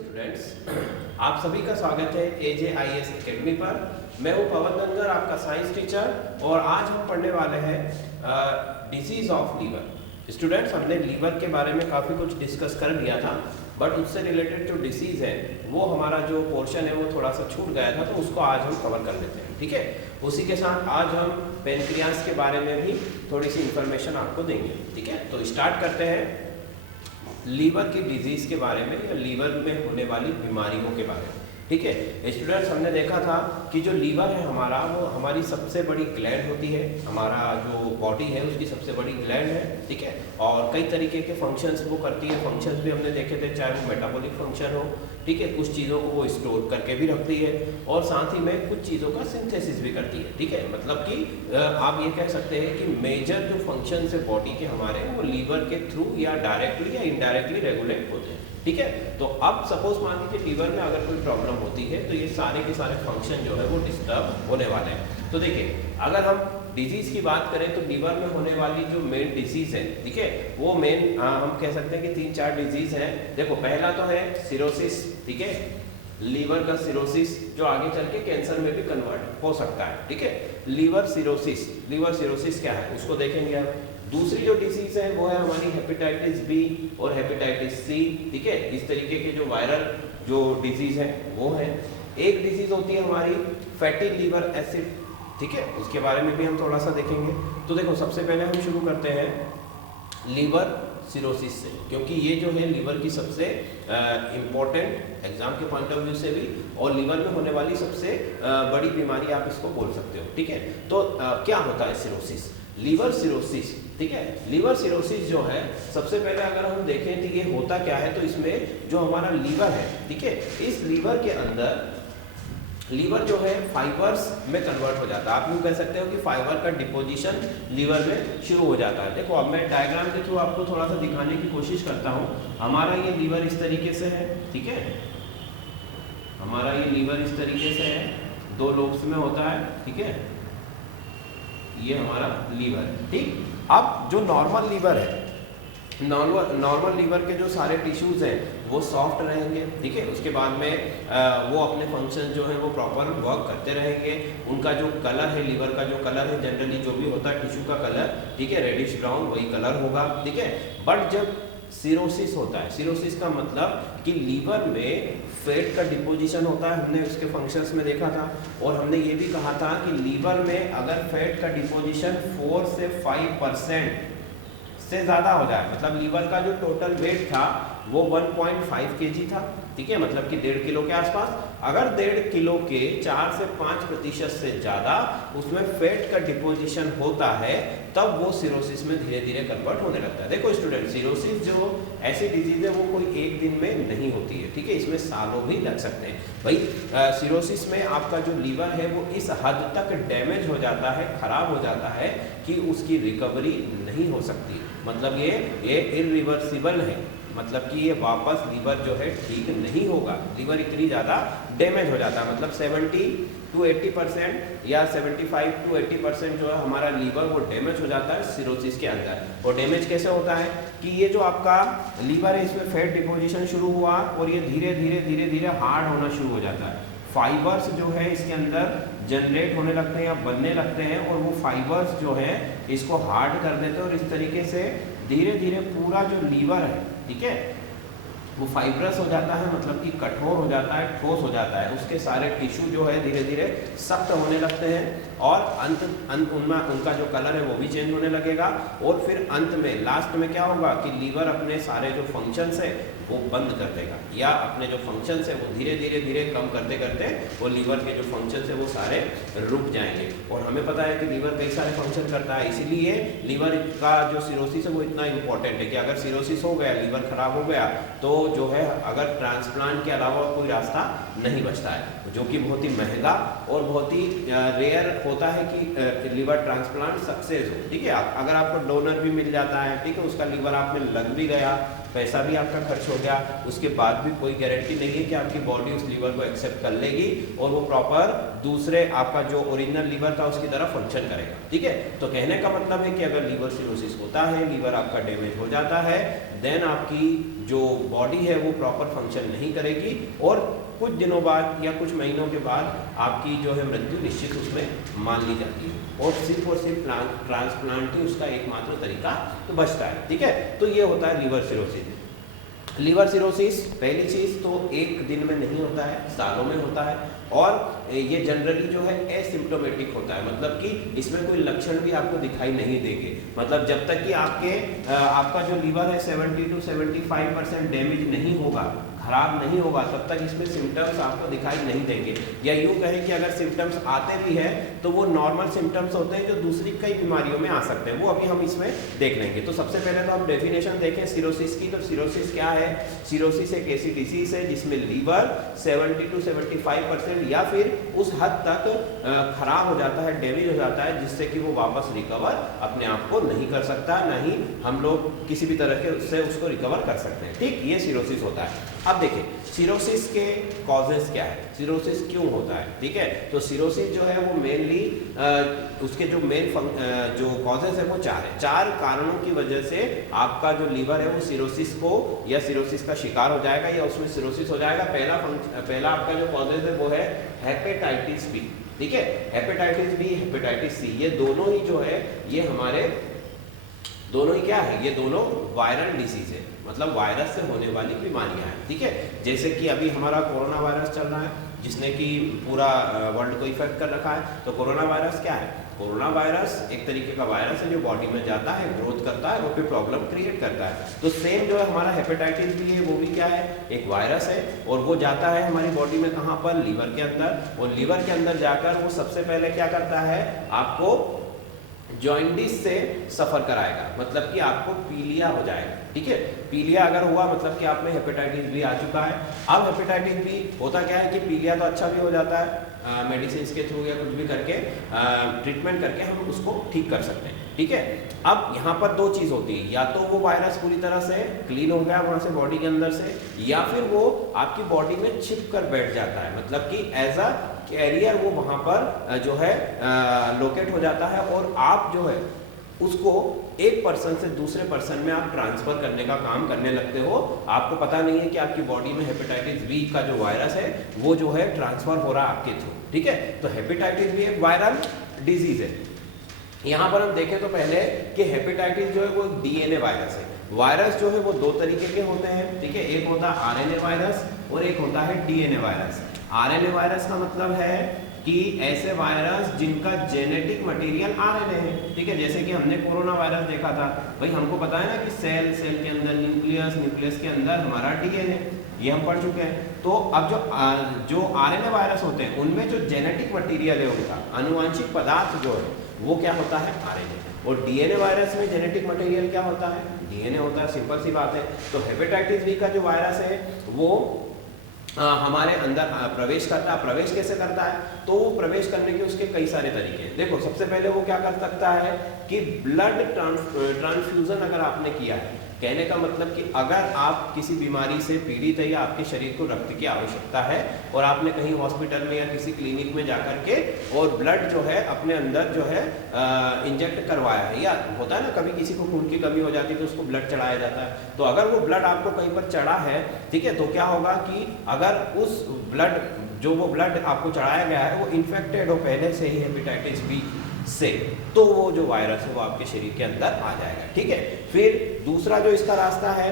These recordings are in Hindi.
स्टूडेंट्स, आप सभी का स्वागत है AJIS एकेडमी पर। मैं हूं पवन दंगर, आपका साइंस टीचर, और आज हम पढ़ने वाले हैं डिजीज ऑफ लीवर। स्टूडेंट्स, हमने लीवर के बारे में काफ़ी कुछ डिस्कस कर लिया था, बट उससे रिलेटेड जो डिसीज़ है वो हमारा जो पोर्शन है वो थोड़ा सा छूट गया था, तो उसको आज हम कवर कर लेते हैं। ठीक है, उसी के साथ आज हम पेनक्रियास के बारे में भी थोड़ी सी इंफॉर्मेशन आपको देंगे। ठीक है, तो स्टार्ट करते हैं लीवर की डिजीज़ के बारे में या लीवर में होने वाली बीमारियों के बारे में। ठीक है स्टूडेंट्स, हमने देखा था कि जो लीवर है हमारा, वो हमारी सबसे बड़ी ग्लैंड होती है। हमारा जो बॉडी है उसकी सबसे बड़ी ग्लैंड है। ठीक है, और कई तरीके के फंक्शंस वो करती है। फंक्शंस भी हमने देखे थे, चाहे वो मेटाबॉलिक फंक्शन हो, ठीक है, कुछ चीज़ों को वो स्टोर करके भी रखती है, और साथ ही में कुछ चीज़ों का सिंथेसिस भी करती है। ठीक है, मतलब कि आप ये कह सकते हैं कि मेजर जो फंक्शन है बॉडी के हमारे, वो लीवर के थ्रू या डायरेक्टली या इनडायरेक्टली रेगुलेट होते हैं। ठीक है, तो अब सपोज मान लीजिए लीवर में अगर कोई प्रॉब्लम होती है तो ये सारे के सारे फंक्शन जो है वो डिस्टर्ब होने वाले हैं। तो देखिए, अगर हम डिजीज की बात करें तो लीवर में होने वाली जो मेन डिजीज है, ठीक है, वो मेन हम कह सकते हैं कि 3-4 डिजीज हैं। देखो, पहला तो है सिरोसिस। ठीक है, लीवर का सिरोसिस जो आगे चल के कैंसर में भी कन्वर्ट हो सकता है। ठीक है, लीवर सिरोसिस क्या है उसको देखेंगे हम। दूसरी जो डिसीज है वो है हमारी हेपेटाइटिस बी और हेपेटाइटिस सी। ठीक है, इस तरीके के जो वायरल जो डिजीज है वो है। एक डिजीज होती है हमारी फैटी लीवर एसिड। ठीक है, उसके बारे में भी हम थोड़ा सा देखेंगे। तो देखो, सबसे पहले हम शुरू करते हैं लीवर सिरोसिस से, क्योंकि ये जो है लीवर की सबसे इम्पोर्टेंट एग्जाम के पॉइंट ऑफ व्यू से भी, और लीवर में होने वाली सबसे बड़ी बीमारी आप इसको बोल सकते हो। ठीक है, तो क्या होता है सिरोसिस, लीवर सिरोसिस। ठीक है, लीवर सिरोसिस जो है, सबसे पहले अगर हम देखें तो ये होता क्या है, तो इसमें जो हमारा लीवर है, ठीक है, इस लीवर के अंदर लीवर जो है फाइबर्स में कन्वर्ट हो जाता है। आप यूँ कह सकते हो कि फाइबर का डिपोजिशन लीवर में शुरू हो जाता है। देखो, अब मैं डायग्राम के थ्रू आपको थोड़ा सा दिखाने की कोशिश करता हूँ। हमारा ये लीवर इस तरीके से है। ठीक है, हमारा ये लीवर इस तरीके से है, 2 लोब्स में होता है। ठीक है, ये हमारा लीवर है। ठीक, अब जो नॉर्मल लीवर है, नॉर्मल लीवर के जो सारे टिश्यूज़ हैं वो सॉफ्ट रहेंगे। ठीक है, उसके बाद में वो अपने फंक्शन जो है वो प्रॉपर वर्क करते रहेंगे। उनका जो कलर है, लीवर का जो कलर है, जनरली जो भी होता है टिश्यू का कलर, ठीक है, रेडिश ब्राउन वही कलर होगा। ठीक है, बट जब सिरोसिस होता है, सिरोसिस का मतलब कि लीवर में फैट का डिपोजिशन होता है। हमने उसके फंक्शंस में देखा था, और हमने ये भी कहा था कि लीवर में अगर फैट का डिपोजिशन 4 से 5% से ज़्यादा हो जाए, मतलब लीवर का जो टोटल वेट था वो 1.5 kg था। ठीक है, मतलब कि 1.5 किलो के आसपास। अगर 1.5 किलो के 4 से 5% से ज़्यादा उसमें फैट का डिपोजिशन होता है, तब वो सिरोसिस में धीरे धीरे कन्वर्ट होने लगता है। देखो स्टूडेंट, सिरोसिस जो ऐसी डिजीज है वो कोई एक दिन में नहीं होती है। ठीक है, इसमें सालों भी लग सकते हैं। भाई, सिरोसिस में आपका जो लीवर है वो इस हद तक डैमेज हो जाता है, खराब हो जाता है कि उसकी रिकवरी नहीं हो सकती। मतलब ये इरिवर्सिबल है, मतलब कि ये वापस लीवर जो है ठीक नहीं होगा। लीवर इतनी ज़्यादा डैमेज हो जाता है, मतलब 70 to 80% या 75 to 80% जो है हमारा लीवर वो डैमेज हो जाता है सिरोसिस के अंदर। और डैमेज कैसे होता है कि ये जो आपका लीवर है, इसमें फैट डिपोजिशन शुरू हुआ और ये धीरे धीरे हार्ड होना शुरू हो जाता है। फाइबर्स जो है इसके अंदर जनरेट होने लगते हैं या बनने लगते हैं, और वो फाइबर्स जो है इसको हार्ड कर देते हैं, और इस तरीके से धीरे धीरे पूरा जो लीवर है, ठीक है, वो फाइब्रस हो जाता है, मतलब कि कठोर हो जाता है, ठोस हो जाता है। उसके सारे टिश्यू जो है धीरे धीरे सख्त होने लगते हैं, और अंत उनमें उनका जो कलर है वो भी चेंज होने लगेगा। और फिर अंत में लास्ट में क्या होगा कि लीवर अपने सारे जो फंक्शंस है वो बंद कर देगा, या अपने जो फंक्शंस है वो धीरे धीरे कम करते करते वो लीवर के जो फंक्शंस है वो सारे रुक जाएंगे। और हमें पता है कि लीवर कई सारे फंक्शन करता है, इसीलिए लीवर का जो सिरोसिस है वो इतना इंपॉर्टेंट है कि अगर सिरोसिस हो गया, लीवर खराब हो गया, तो जो है अगर ट्रांसप्लांट के अलावा कोई रास्ता नहीं बचता है, जो कि बहुत ही महंगा और बहुत ही रेयर होता है कि लीवर ट्रांसप्लांट सक्सेस हो। ठीक है, अगर आपको डोनर भी मिल जाता है, ठीक है, उसका लीवर आप में लग भी गया, पैसा भी आपका खर्च हो गया, उसके बाद भी कोई गारंटी नहीं है कि आपकी बॉडी उस लीवर को एक्सेप्ट कर लेगी और वो प्रॉपर दूसरे आपका जो ओरिजिनल लीवर था उसकी तरह फंक्शन करेगा। ठीक है, तो कहने का मतलब है कि अगर लीवर सिरोसिस होता है, लीवर आपका डैमेज हो जाता है, देन आपकी जो बॉडी है वो प्रॉपर फंक्शन नहीं करेगी और कुछ दिनों बाद या कुछ महीनों के बाद आपकी जो है मृत्यु निश्चित उसमें मान ली जाती है और सिर्फ ट्रांसप्लांट ही उसका एकमात्र तरीका तो बचता है। ठीक है, तो ये होता है लीवर सिरोसिस। लीवर सिरोसिस पहली चीज तो एक दिन में नहीं होता है, सालों में होता है और ये जनरली जो है एसिम्प्टोमेटिक होता है, मतलब कि इसमें कोई लक्षण भी आपको दिखाई नहीं देंगे। मतलब जब तक कि आपका जो लीवर है 70 to 75% डैमेज नहीं होगा, खराब नहीं होगा, तब तक इसमें सिम्टम्स आपको दिखाई नहीं देंगे। या यूँ कहें कि अगर सिम्टम्स आते भी हैं तो वो नॉर्मल सिम्टम्स होते हैं जो दूसरी कई बीमारियों में आ सकते हैं, वो अभी हम इसमें देख लेंगे। तो सबसे पहले तो हम डेफिनेशन देखें सिरोसिस की। तो सिरोसिस क्या है? सिरोसिस एक ऐसी डिसीज है जिसमें लीवर 70 to 75% या फिर उस हद तक खराब हो जाता है, डैमेज हो जाता है, जिससे कि वो वापस रिकवर अपने आप को नहीं कर सकता, ना ही हम लोग किसी भी तरह के उससे उसको रिकवर कर सकते हैं। ठीक, ये सिरोसिस होता है। अब देखिए सिरोसिस के कॉजेस क्या है, सिरोसिस क्यों होता है। ठीक है, तो सिरोसिस जो है वो मेनली उसके जो जो कॉजेस है वो चार कारणों की वजह से आपका जो लीवर है वो सिरोसिस को या सिरोसिस का शिकार हो जाएगा या उसमें सिरोसिस हो जाएगा। पहला आपका जो कॉजेस है वो है हेपेटाइटिस बी। ठीक है, हेपेटाइटिस बी, हेपेटाइटिस सी, ये दोनों ही जो है ये हमारे दोनों ही क्या है, ये दोनों वायरल डिसीज है, मतलब वायरस से होने वाली बीमारियां हैं। ठीक है, जैसे कि अभी हमारा कोरोना वायरस चल रहा है जिसने कि पूरा वर्ल्ड को इफेक्ट कर रखा है। तो कोरोना वायरस क्या है? कोरोना वायरस एक तरीके का वायरस है जो बॉडी में जाता है, ग्रोथ करता है, वो फिर प्रॉब्लम क्रिएट करता है। तो सेम जो है हमारा हेपेटाइटिस बी है, वो भी क्या है, एक वायरस है और वो जाता है हमारी बॉडी में कहाँ पर, लीवर के अंदर। और लीवर के अंदर जाकर वो सबसे पहले क्या करता है, आपको जॉइंडिस से सफर कराएगा, मतलब कि आपको पीलिया हो जाएगा। ठीक है, पीलिया अगर हुआ मतलब कि आप में हेपेटाइटिस बी आ चुका है। अब हेपेटाइटिस बी होता क्या है कि पीलिया तो अच्छा भी हो जाता है, मेडिसिन के थ्रू या कुछ भी करके ट्रीटमेंट करके हम उसको ठीक कर सकते हैं। ठीक है, अब यहाँ पर दो चीज़ होती है, या तो वो वायरस पूरी तरह से क्लीन हो गया वहाँ से बॉडी के अंदर से, या फिर वो आपकी बॉडी में छिप कर बैठ जाता है, मतलब कि एज अ कैरियर वो वहाँ पर जो है लोकेट हो जाता है और आप जो है उसको एक पर्सन से दूसरे पर्सन में आप ट्रांसफर करने का काम करने लगते हो। आपको पता नहीं है कि आपकी बॉडी में हेपेटाइटिस बी का जो वायरस है वो जो है ट्रांसफर हो रहा है आपके थ्रू। ठीक है, तो हेपेटाइटिस बी एक वायरल डिजीज है। यहाँ पर हम देखें तो पहले कि हेपेटाइटिस जो है वो डीएनए वायरस है। वायरस जो है वो दो तरीके के होते हैं। ठीक है, एक होता है आरएनए वायरस और एक होता है डीएनए वायरस। आरएनए वायरस का मतलब है कि ऐसे वायरस जिनका जेनेटिक मटेरियल आरएनए है। ठीक है, जैसे कि हमने कोरोना वायरस देखा था, भाई हमको पता है ना कि सेल के अंदर न्यूक्लियस, न्यूक्लियस के अंदर हमारा डीएनए, ये हम पढ़ चुके हैं। तो अब जो आरएनए वायरस होते हैं उनमें जो जेनेटिक मटेरियल है, उनका आनुवांशिक पदार्थ जो है वो क्या होता है, आरएनए। और डीएनए वायरस में जेनेटिक मटेरियल क्या होता है, डीएनए होता है। सिंपल सी बात है। तो हेपेटाइटिस बी का जो वायरस है वो हमारे अंदर प्रवेश करता है। प्रवेश कैसे करता है? तो वो प्रवेश करने के उसके कई सारे तरीके हैं। देखो, सबसे पहले वो क्या कर सकता है कि ब्लड ट्रांसफ्यूजन अगर आपने किया है, कहने का मतलब कि अगर आप किसी बीमारी से पीड़ित है या आपके शरीर को रक्त की आवश्यकता है और आपने कहीं हॉस्पिटल में या किसी क्लिनिक में जाकर के और ब्लड जो है अपने अंदर जो है इंजेक्ट करवाया है, या होता है ना कभी किसी को खून की कमी हो जाती है तो उसको ब्लड चढ़ाया जाता है। तो अगर वो ब्लड आपको कहीं पर चढ़ा है, ठीक है, तो क्या होगा कि अगर उस ब्लड आपको चढ़ाया गया है वो इन्फेक्टेड हो पहले से ही हेपेटाइटिस बी से, तो वो जो वायरस है वो आपके शरीर के अंदर आ जाएगा। ठीक है, फिर दूसरा जो इसका रास्ता है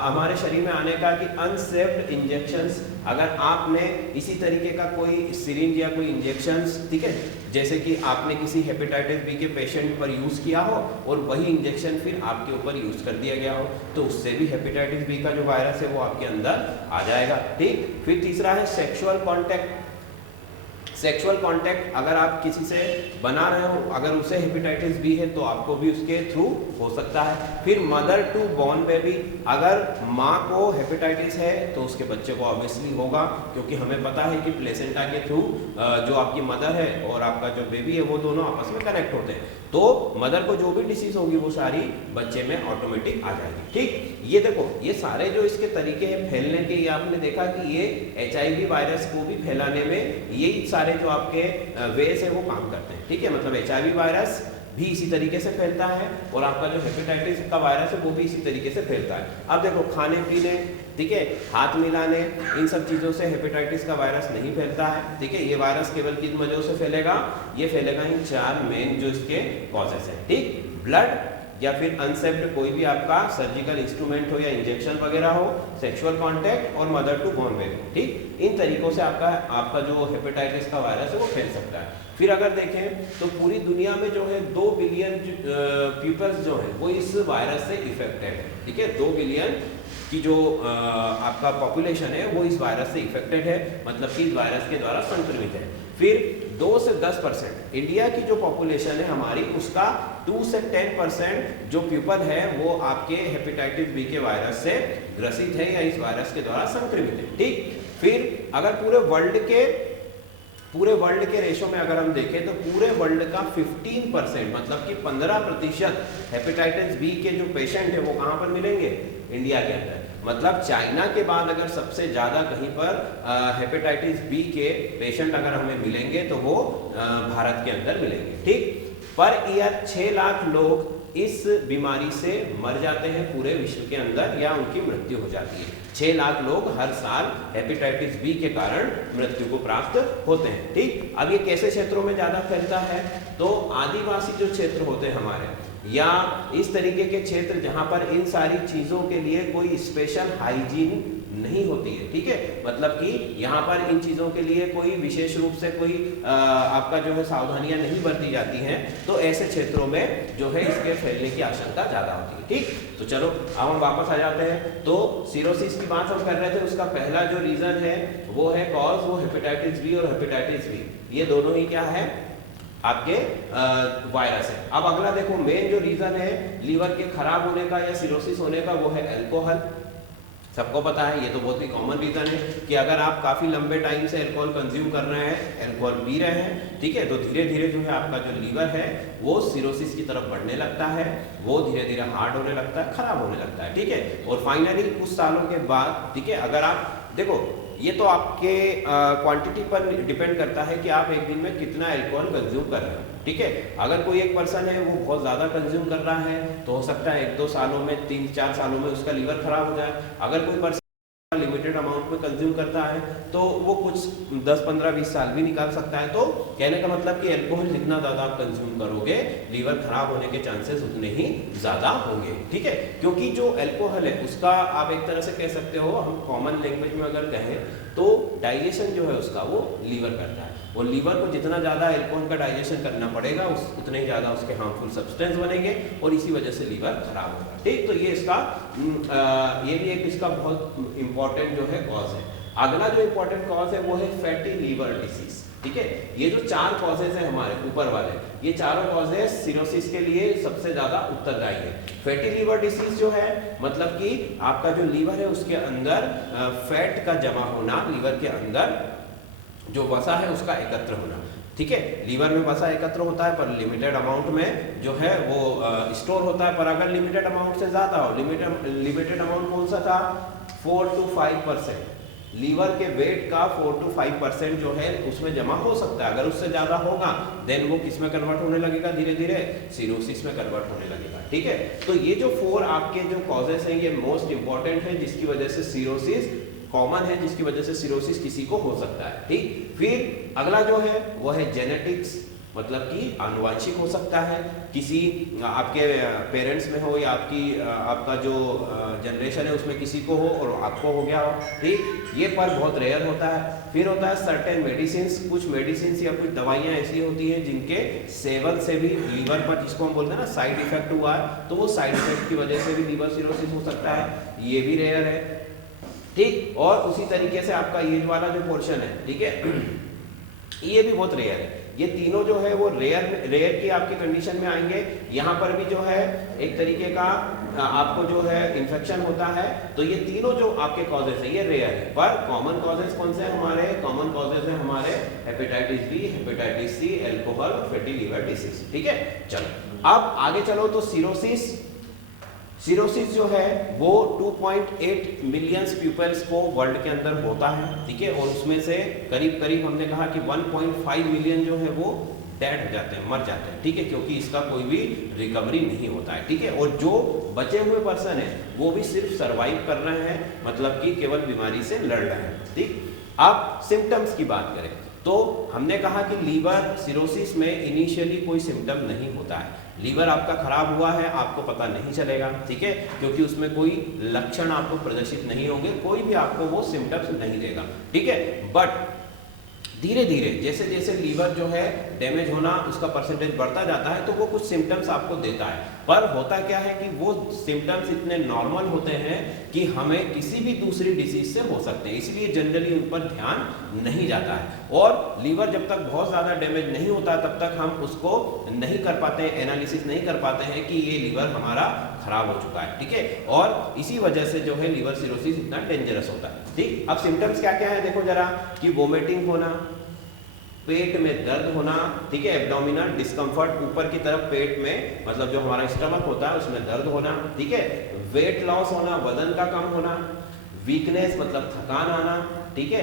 हमारे शरीर में आने का कि अनसेफ्ड इंजेक्शंस। अगर आपने इसी तरीके का कोई सिरिंज या कोई इंजेक्शंस, ठीक है, जैसे कि आपने किसी हेपेटाइटिस बी के पेशेंट पर यूज़ किया हो और वही इंजेक्शन फिर आपके ऊपर यूज़ कर दिया गया हो, तो उससे भी हेपेटाइटिस बी का जो वायरस है वो आपके अंदर आ जाएगा। ठीक, फिर तीसरा है सेक्सुअल कॉन्टैक्ट। सेक्सुअल कॉन्टैक्ट अगर आप किसी से बना रहे हो, अगर उसे हेपेटाइटिस बी है तो आपको भी उसके थ्रू हो सकता है। फिर मदर टू बॉर्न बेबी, अगर माँ को हेपेटाइटिस है तो उसके बच्चे को ऑब्वियसली होगा, क्योंकि हमें पता है कि प्लेसेंटा के थ्रू जो आपकी मदर है और आपका जो बेबी है वो दोनों आपस में कनेक्ट होते हैं। तो मदर को जो भी डिसीज होगी वो सारी बच्चे में ऑटोमेटिक आ जाएगी। ठीक, ये देखो, ये सारे जो इसके तरीके हैं फैलने के, ये आपने देखा कि ये HIV वायरस को भी फैलाने में यही सारे जो आपके वेज है वो काम करते हैं। ठीक है, मतलब HIV वायरस भी इसी तरीके से फैलता है और आपका जो हेपेटाइटिस का वायरस है वो भी इसी तरीके से फैलता है। अब देखो खाने पीने, ठीक है, हाथ मिलाने, इन सब चीज़ों से हेपेटाइटिस का वायरस नहीं फैलता है। ठीक है, ये वायरस केवल किन वजहों से फैलेगा, ये फैलेगा इन 4 मेन जो इसके कॉजेस हैं। ठीक, ब्लड या फिर अनसेफ्ड कोई भी आपका सर्जिकल इंस्ट्रूमेंट हो या इंजेक्शन वगैरह हो, सेक्सुअल कांटेक्ट और मदर टू बोर्न बेबी। ठीक, इन तरीकों से आपका जो हेपेटाइटिस का वायरस है वो फैल सकता है। फिर अगर देखें तो पूरी दुनिया में जो है 2 बिलियन पीपल्स जो है वो इस वायरस से इफेक्टेड है। ठीक है, 2 बिलियन की जो आपका पॉपुलेशन है वो इस वायरस से इफेक्टेड है, मतलब कि इस वायरस के द्वारा संक्रमित है। फिर 2 से 10% इंडिया की जो पॉपुलेशन है हमारी, उसका 2 से 10% जो पीपल है वो आपके हेपेटाइटिस बी के वायरस से ग्रसित है या इस वायरस के द्वारा संक्रमित है। ठीक, फिर अगर पूरे वर्ल्ड के रेशो में अगर हम देखें तो पूरे वर्ल्ड का 15% मतलब कि 15% हेपेटाइटिस बी के जो पेशेंट है वो कहाँ पर मिलेंगे, इंडिया के अंदर। मतलब चाइना के बाद अगर सबसे ज़्यादा कहीं पर हेपेटाइटिस बी के पेशेंट अगर हमें मिलेंगे तो वो भारत के अंदर मिलेंगे। ठीक, पर ईयर 6 लाख लोग इस बीमारी से मर जाते हैं पूरे विश्व के अंदर या उनकी मृत्यु हो जाती है। 6 लाख लोग हर साल हेपेटाइटिस बी के कारण मृत्यु को प्राप्त होते हैं। ठीक, अब ये कैसे क्षेत्रों में ज़्यादा फैलता है, तो आदिवासी जो क्षेत्र होते हैं हमारे, या इस तरीके के क्षेत्र जहां पर इन सारी चीजों के लिए कोई स्पेशल हाइजीन नहीं होती है। ठीक है, मतलब कि यहाँ पर इन चीजों के लिए कोई विशेष रूप से कोई आपका जो है सावधानियां नहीं बरती जाती हैं, तो ऐसे क्षेत्रों में जो है इसके फैलने की आशंका ज्यादा होती है। ठीक, तो चलो अब हम वापस आ जाते हैं। तो सिरोसिस की बात हम कर रहे थे, उसका पहला जो रीजन है वो है कॉज, वो हेपेटाइटिस बी और हेपेटाइटिस बी, ये दोनों ही क्या है, आपके वायरस है। अब अगला देखो, मेन जो रीजन है लीवर के खराब होने का या सिरोसिस होने का वो है अल्कोहल। सबको पता है, ये तो बहुत ही कॉमन रीजन है कि अगर आप काफी लंबे टाइम से अल्कोहल कंज्यूम कर रहे हैं, अल्कोहल पी रहे हैं, ठीक है, तो धीरे धीरे जो है आपका जो लीवर है वो सिरोसिस की तरफ बढ़ने लगता है, वो धीरे धीरे हार्ड होने लगता है, खराब होने लगता है। ठीक है, और फाइनली कुछ सालों के बाद, ठीक है, अगर आप देखो ये तो आपके क्वांटिटी पर डिपेंड करता है कि आप एक दिन में कितना अल्कोहल कंज्यूम कर रहे हो। ठीक है, अगर कोई एक पर्सन है वो बहुत ज़्यादा कंज्यूम कर रहा है तो हो सकता है 1-2 सालों में, 3-4 सालों में उसका लीवर खराब हो जाए। अगर कोई पर्सन लिमिटेड अमाउंट में कंज्यूम करता है तो वो कुछ 10, 15, 20 साल भी निकाल सकता है। तो कहने का मतलब कि अल्कोहल जितना ज़्यादा आप कंज्यूम करोगे, लीवर खराब होने के चांसेस उतने ही ज़्यादा होंगे। ठीक है, क्योंकि जो अल्कोहल है उसका आप एक तरह से कह सकते हो, हम कॉमन लैंग्वेज में अगर कहें तो डाइजेशन जो है उसका वो लीवर करता है, और लीवर को जितना ज़्यादा अल्कोहल का डाइजेशन करना पड़ेगा उतने ही ज़्यादा उसके हार्मफुल सब्सटेंस बनेंगे और इसी वजह से लीवर खराब होगा। ठीक, तो ये इसका ये भी एक इसका बहुत इंपॉर्टेंट जो है कॉज है। अगला जो इंपॉर्टेंट कॉज है वो है फैटी लीवर डिसीज। ठीक है, ये जो 4 कॉजेज है हमारे ऊपर वाले, ये चारों कॉजेज सिरोसिस के लिए सबसे ज्यादा उत्तरदायी है। फैटी लीवर डिसीज जो है मतलब कि आपका जो लीवर है उसके अंदर फैट का जमा होना, लीवर के अंदर जो वसा है उसका एकत्र होना। ठीक है, लीवर में वसा एकत्र होता है पर लिमिटेड अमाउंट में जो है वो स्टोर होता है, पर अगर लिमिटेड अमाउंट से ज्यादा हो, लिमिटेड अमाउंट कौन सा था, 4 to 5%, लीवर के वेट का 4 to 5% जो है उसमें जमा हो सकता है। अगर उससे ज्यादा होगा देन वो किस में कन्वर्ट होने लगेगा, धीरे धीरे सिरोसिस में कन्वर्ट होने लगेगा। ठीक है, तो ये जो 4 आपके जो कॉजेस हैं ये मोस्ट इंपॉर्टेंट है जिसकी वजह से सिरोसिस कॉमन है, जिसकी वजह से सिरोसिस किसी को हो सकता है। ठीक, फिर अगला जो है वो है जेनेटिक्स, मतलब कि आनुवांशिक हो सकता है, किसी आपके पेरेंट्स में हो या आपका जो जनरेशन है उसमें किसी को हो और आपको हो गया हो। ठीक, ये पर बहुत रेयर होता है। फिर होता है सर्टेन मेडिसिन्स, कुछ मेडिसिन्स या कुछ दवाइयाँ ऐसी होती हैं जिनके सेवन से भी लीवर पर, जिसको हम बोलते हैं ना साइड इफेक्ट हुआ है, तो वो साइड इफेक्ट की वजह से भी लीवर सिरोसिस हो सकता है, ये भी रेयर है। ठीक, और उसी तरीके से आपका ये वाला जो पोर्शन है, ठीक है, ये भी बहुत रेयर है। ये तीनों जो है वो रेयर की आपकी कंडीशन में आएंगे। यहाँ पर भी जो है एक तरीके का आपको जो है इन्फेक्शन होता है, तो ये तीनों जो आपके कॉजेस है ये रेयर है। पर कॉमन कॉजेस कौन से हैं हमारे, कॉमन कॉजेस हैं हमारे hepatitis B, hepatitis C, alcohol, fatty liver disease. ठीक है, चलो अब आगे चलो। तो सिरोसिस जो है वो 2.8 मिलियन पीपल्स को वर्ल्ड के अंदर होता है। ठीक है, और उसमें से करीब करीब हमने कहा कि 1.5 मिलियन जो है वो डेड हो जाते हैं, मर जाते हैं, ठीक है, क्योंकि इसका कोई भी रिकवरी नहीं होता है, ठीक है। और जो बचे हुए पर्सन है वो भी सिर्फ सर्वाइव कर रहे हैं, मतलब कि केवल बीमारी से लड़ रहे हैं, ठीक। अब सिम्टम्स की बात करें तो हमने कहा कि लीवर सिरोसिस में इनिशियली कोई सिम्टम नहीं होता है। लीवर आपका खराब हुआ है आपको पता नहीं चलेगा, ठीक है, क्योंकि उसमें कोई लक्षण आपको प्रदर्शित नहीं होंगे, कोई भी आपको वो सिम्टम्स नहीं देगा, ठीक है। बट धीरे धीरे जैसे जैसे लीवर जो है डैमेज होना उसका परसेंटेज बढ़ता जाता है तो वो कुछ सिम्टम्स आपको देता है। पर होता क्या है कि वो सिम्टम्स इतने नॉर्मल होते हैं कि हमें किसी भी दूसरी डिसीज से हो सकते हैं, इसलिए जनरली उन पर ध्यान नहीं जाता है। और लीवर जब तक बहुत ज़्यादा डैमेज नहीं होता तब तक हम उसको नहीं कर पाते, एनालिसिस नहीं कर पाते हैं कि ये लीवर हमारा खराब हो चुका है, ठीक है। और इसी वजह से जो है लीवर सिरोसिस इतना डेंजरस होता है, ठीक। अब सिम्टम्स क्या क्या है देखो जरा, कि वोमिटिंग होना, पेट में दर्द होना, ठीक है, एब्डोमिनल डिस्कम्फर्ट, ऊपर की तरफ पेट में मतलब जो हमारा स्टमक होता है उसमें दर्द होना, ठीक है, वेट लॉस होना, वजन का कम होना, वीकनेस मतलब थकान आना, ठीक है,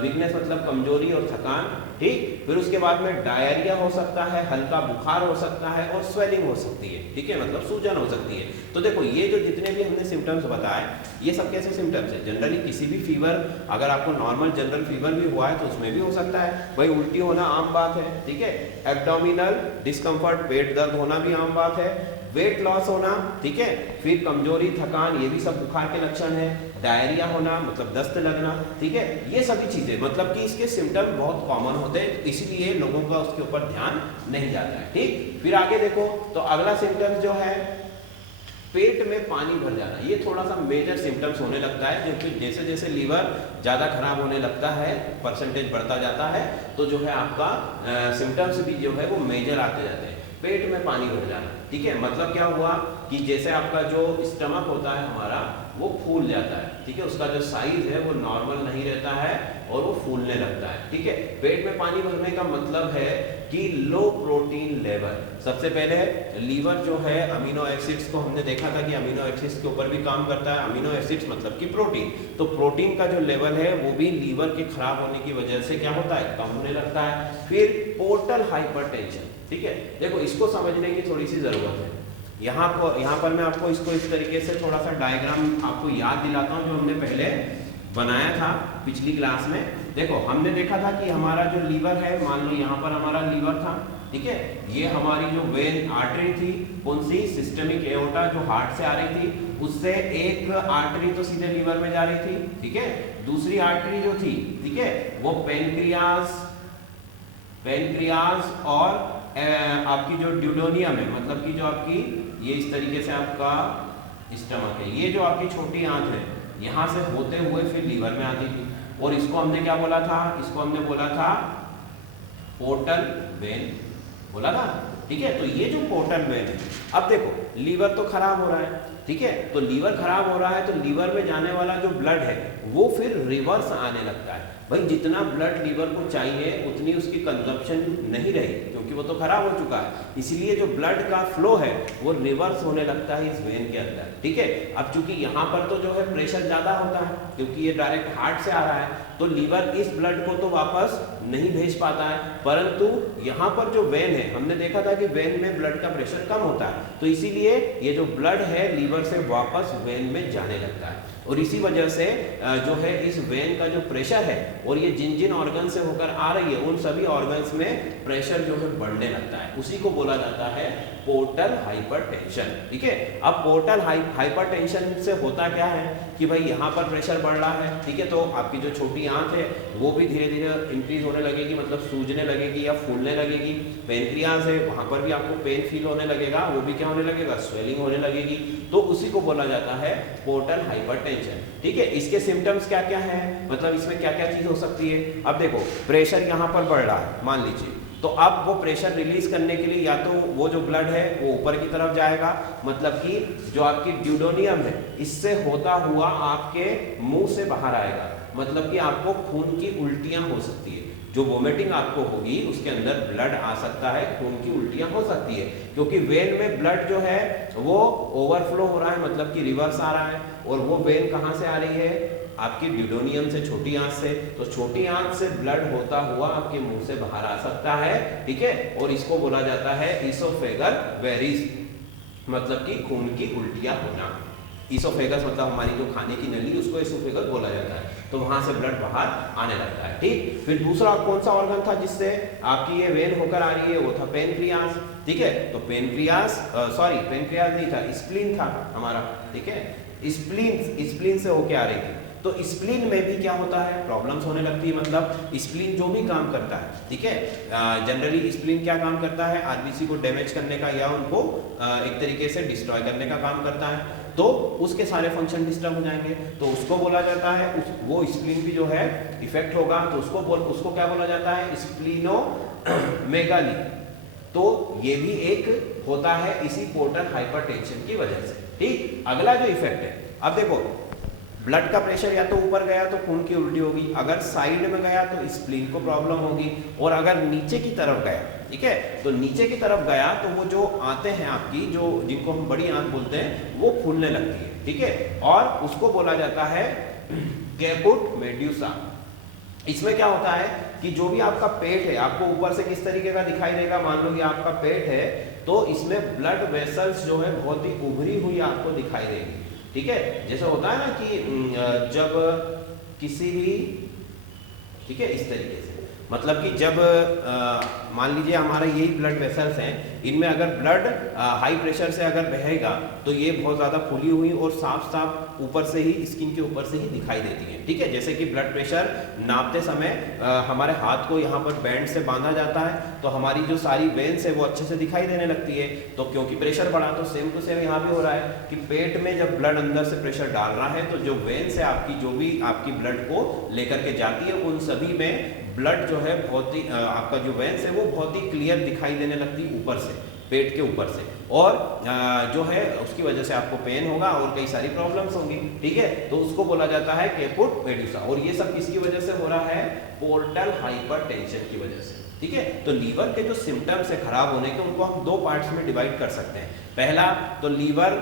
वीकनेस मतलब कमजोरी और थकान, ठीक। फिर उसके बाद में डायरिया हो सकता है, हल्का बुखार हो सकता है और स्वेलिंग हो सकती है, ठीक है, मतलब सूजन हो सकती है। तो देखो ये जो जितने भी हमने सिम्टम्स बताए ये सब कैसे सिम्टम्स है, जनरली किसी भी फीवर, अगर आपको नॉर्मल जनरल फीवर भी हुआ है तो उसमें भी हो सकता है, भाई उल्टी होना आम बात है, ठीक है, एब्डोमिनल डिस्कम्फर्ट पेट दर्द होना भी आम बात है, वेट लॉस होना, ठीक है, फिर कमजोरी थकान ये भी सब बुखार के लक्षण है, डायरिया होना मतलब दस्त लगना, ठीक है, ये सभी चीजें मतलब कि इसके सिम्टम बहुत कॉमन होते हैं, इसलिए लोगों का उसके ऊपर ध्यान नहीं जाता है, ठीक। फिर आगे देखो तो अगला सिम्टम जो है पेट में पानी भर जाना, ये थोड़ा सा मेजर सिम्टम्स होने लगता है, क्योंकि जैसे जैसे लीवर ज़्यादा खराब होने लगता है, परसेंटेज बढ़ता जाता है, तो जो है आपका सिम्टम्स भी जो है वो मेजर आते जाते हैं। पेट में पानी भर जाना, ठीक है, मतलब क्या हुआ कि जैसे आपका जो स्टमक होता है हमारा वो फूल जाता है, ठीक है, उसका जो साइज है वो नॉर्मल नहीं रहता है और वो फूलने लगता है, ठीक है। पेट में पानी भरने का मतलब है कि लो प्रोटीन लेवल, सबसे पहले लीवर जो है अमीनो एसिड्स को हमने देखा था कि अमीनो एसिड्स के ऊपर भी काम करता है, अमीनो एसिड्स मतलब कि प्रोटीन, तो प्रोटीन का जो लेवल है वो भी लीवर के खराब होने की वजह से क्या होता है, कम होने लगता है। फिर पोर्टल हाइपरटेंशन, ठीक है, देखो इसको समझने की थोड़ी सी जरूरत है। यहाँ पर मैं आपको इसको इस तरीके से थोड़ा सा डायग्राम आपको याद दिलाता हूँ जो हमने पहले बनाया था पिछली क्लास में। देखो हमने देखा था कि हमारा जो लीवर है, मान लो यहाँ पर हमारा लीवर था, ठीक है, ये हमारी जो वेन आर्टरी थी, कौन सी, सिस्टमिक एओर्टा जो हार्ट से आ रही थी, उससे एक आर्टरी तो सीधे लीवर में जा रही थी, ठीक है, दूसरी आर्टरी जो थी, ठीक है, वो पेनक्रियाज और आपकी जो ड्यूडोनियम है, मतलब कि जो आपकी ये इस तरीके से आपका स्टमक है, ये जो आपकी छोटी आंत है यहाँ से होते हुए फिर लीवर में आती थी, और इसको हमने क्या बोला था, इसको हमने बोला था पोर्टल वेन बोला था, ठीक है। तो ये जो पोर्टल वेन है, अब देखो लीवर तो खराब हो रहा है, ठीक है, तो लीवर खराब हो रहा है तो लीवर में जाने वाला जो ब्लड है वो फिर रिवर्स आने लगता है। भाई जितना ब्लड लीवर को चाहिए उतनी उसकी कंजप्शन नहीं रही, क्योंकि वो तो खराब हो चुका है, इसलिए जो ब्लड का फ्लो है वो रिवर्स होने लगता है इस वेन के अंदर, ठीक है। अब चूंकि यहाँ पर तो जो है प्रेशर ज्यादा होता है क्योंकि ये डायरेक्ट हार्ट से आ रहा है, तो लीवर इस ब्लड को तो वापस नहीं भेज पाता है, परंतु यहाँ पर जो वेन है, हमने देखा था कि वेन में ब्लड का प्रेशर कम होता है, तो इसीलिए ये जो ब्लड है लीवर से वापस वेन में जाने लगता है, और इसी वजह से जो है इस वेन का जो प्रेशर है और ये जिन जिन ऑर्गन से होकर आ रही है उन सभी ऑर्गन्स में प्रेशर जो है बढ़ने लगता है, उसी को बोला जाता है पोर्टल हाइपरटेंशन, ठीक है। अब पोर्टल हाइपरटेंशन से होता क्या है कि भाई यहाँ पर प्रेशर बढ़ रहा है, ठीक है, तो आपकी जो छोटी आंत है वो भी धीरे धीरे इंक्रीज होने लगेगी, मतलब सूजने लगेगी या फूलने लगेगी। पेनक्रियाज है वहाँ पर भी आपको पेन फील होने लगेगा, वो भी क्या होने लगेगा, स्वेलिंग होने लगेगी, तो उसी को बोला जाता है पोर्टल हाइपरटेंशन, ठीक है। इसके सिम्टम्स क्या क्या है, मतलब इसमें क्या क्या चीज हो सकती है। अब देखो प्रेशर यहाँ पर बढ़ रहा है मान लीजिए, तो अब वो प्रेशर रिलीज करने के लिए या तो वो जो ब्लड है वो ऊपर की तरफ जाएगा, मतलब कि जो आपकी ड्यूडोनियम है इससे होता हुआ आपके मुंह से बाहर आएगा, मतलब कि आपको खून की उल्टियां हो सकती है, जो वोमिटिंग आपको होगी उसके अंदर ब्लड आ सकता है, खून की उल्टियां हो सकती है, क्योंकि वेन में ब्लड जो है वो ओवरफ्लो हो रहा है, मतलब कि रिवर्स आ रहा है, और वो वेन कहाँ से आ रही है, आपकी ड्यूडेनियम से, छोटी आंत से, तो छोटी आंत से ब्लड होता हुआ आपके मुंह से बाहर आ सकता है, ठीक है, और इसको बोला जाता है इसोफेगल वेरिस, मतलब कि खून की उल्टियां होना। इसोफेगस मतलब हमारी जो खाने की नली, उसको इसोफेगस बोला जाता है, तो वहां से ब्लड बाहर आने लगता है, ठीक। फिर दूसरा कौन सा ऑर्गन था जिससे आपकी ये वेन होकर आ रही है, वो था पेनक्रियास, ठीक है। तो पेनक्रियास नहीं था, स्प्लीन था हमारा, ठीक है। स्प्लीन से होके आ रही थी, तो स्प्लीन में भी क्या होता है, प्रॉब्लम्स होने लगती है। मतलब स्प्लीन जो भी काम करता है, ठीक है, जनरली स्प्लीन क्या काम करता है, आरबीसी को डैमेज करने का या उनको एक तरीके से डिस्ट्रॉय करने का काम करता है, तो उसके सारे फंक्शन डिस्टर्ब हो जाएंगे, तो उसको बोला जाता है वो स्प्लीन भी जो है इफेक्ट होगा, तो उसको क्या बोला जाता है, स्प्लीनोमेगाली। तो ये भी एक होता है इसी पोर्टल हाइपरटेंशन की वजह से, ठीक। अगला जो इफेक्ट है, अब देखो ब्लड का प्रेशर या तो ऊपर गया तो खून की उल्टी होगी, अगर साइड में गया तो स्प्लीन को प्रॉब्लम होगी, और अगर नीचे की तरफ गया, ठीक है, तो नीचे की तरफ गया तो वो जो आंतें हैं आपकी, जो जिनको हम बड़ी आंत बोलते हैं, वो फूलने लगती है, ठीक है, और उसको बोला जाता है कैपुट मेड्यूसा। इसमें क्या होता है कि जो भी आपका पेट है, आपको ऊपर से किस तरीके का दिखाई देगा, मान लो कि आपका पेट है, तो इसमें ब्लड वेसल्स जो है बहुत ही उभरी हुई आपको दिखाई देगी, ठीक है। जैसे होता है ना कि जब किसी भी, ठीक है, इस तरीके से, मतलब कि जब मान लीजिए हमारा यही ब्लड वेसल्स हैं, इनमें अगर ब्लड हाई प्रेशर से अगर बहेगा तो ये बहुत ज़्यादा फूली हुई और साफ साफ ऊपर से ही, स्किन के ऊपर से ही दिखाई देती है, ठीक है। जैसे कि ब्लड प्रेशर नापते समय हमारे हाथ को यहाँ पर बैंड से बांधा जाता है, तो हमारी जो सारी वेन्स है वो अच्छे से दिखाई देने लगती है, तो क्योंकि प्रेशर बढ़ा, तो सेम टू सेम यहाँ भी हो रहा है कि पेट में जब ब्लड अंदर से प्रेशर डाल रहा है, तो जो वेन्स है आपकी, जो भी आपकी ब्लड को लेकर के जाती है, उन सभी में ब्लड जो है बहुत ही आपका जो वेन्स है वो बहुत ही क्लियर दिखाई देने लगती है ऊपर से, पेट के ऊपर से, और जो है उसकी वजह से आपको पेन होगा और कई सारी प्रॉब्लम्स होंगी, ठीक है। तो उसको बोला जाता है कैपुट मेड्यूसा, और ये सब किसकी वजह से हो रहा है, पोर्टल हाइपरटेंशन की वजह से, ठीक है। तो लीवर के जो सिम्टम्स है खराब होने के, उनको हम दो पार्ट्स में डिवाइड कर सकते हैं। पहला तो लीवर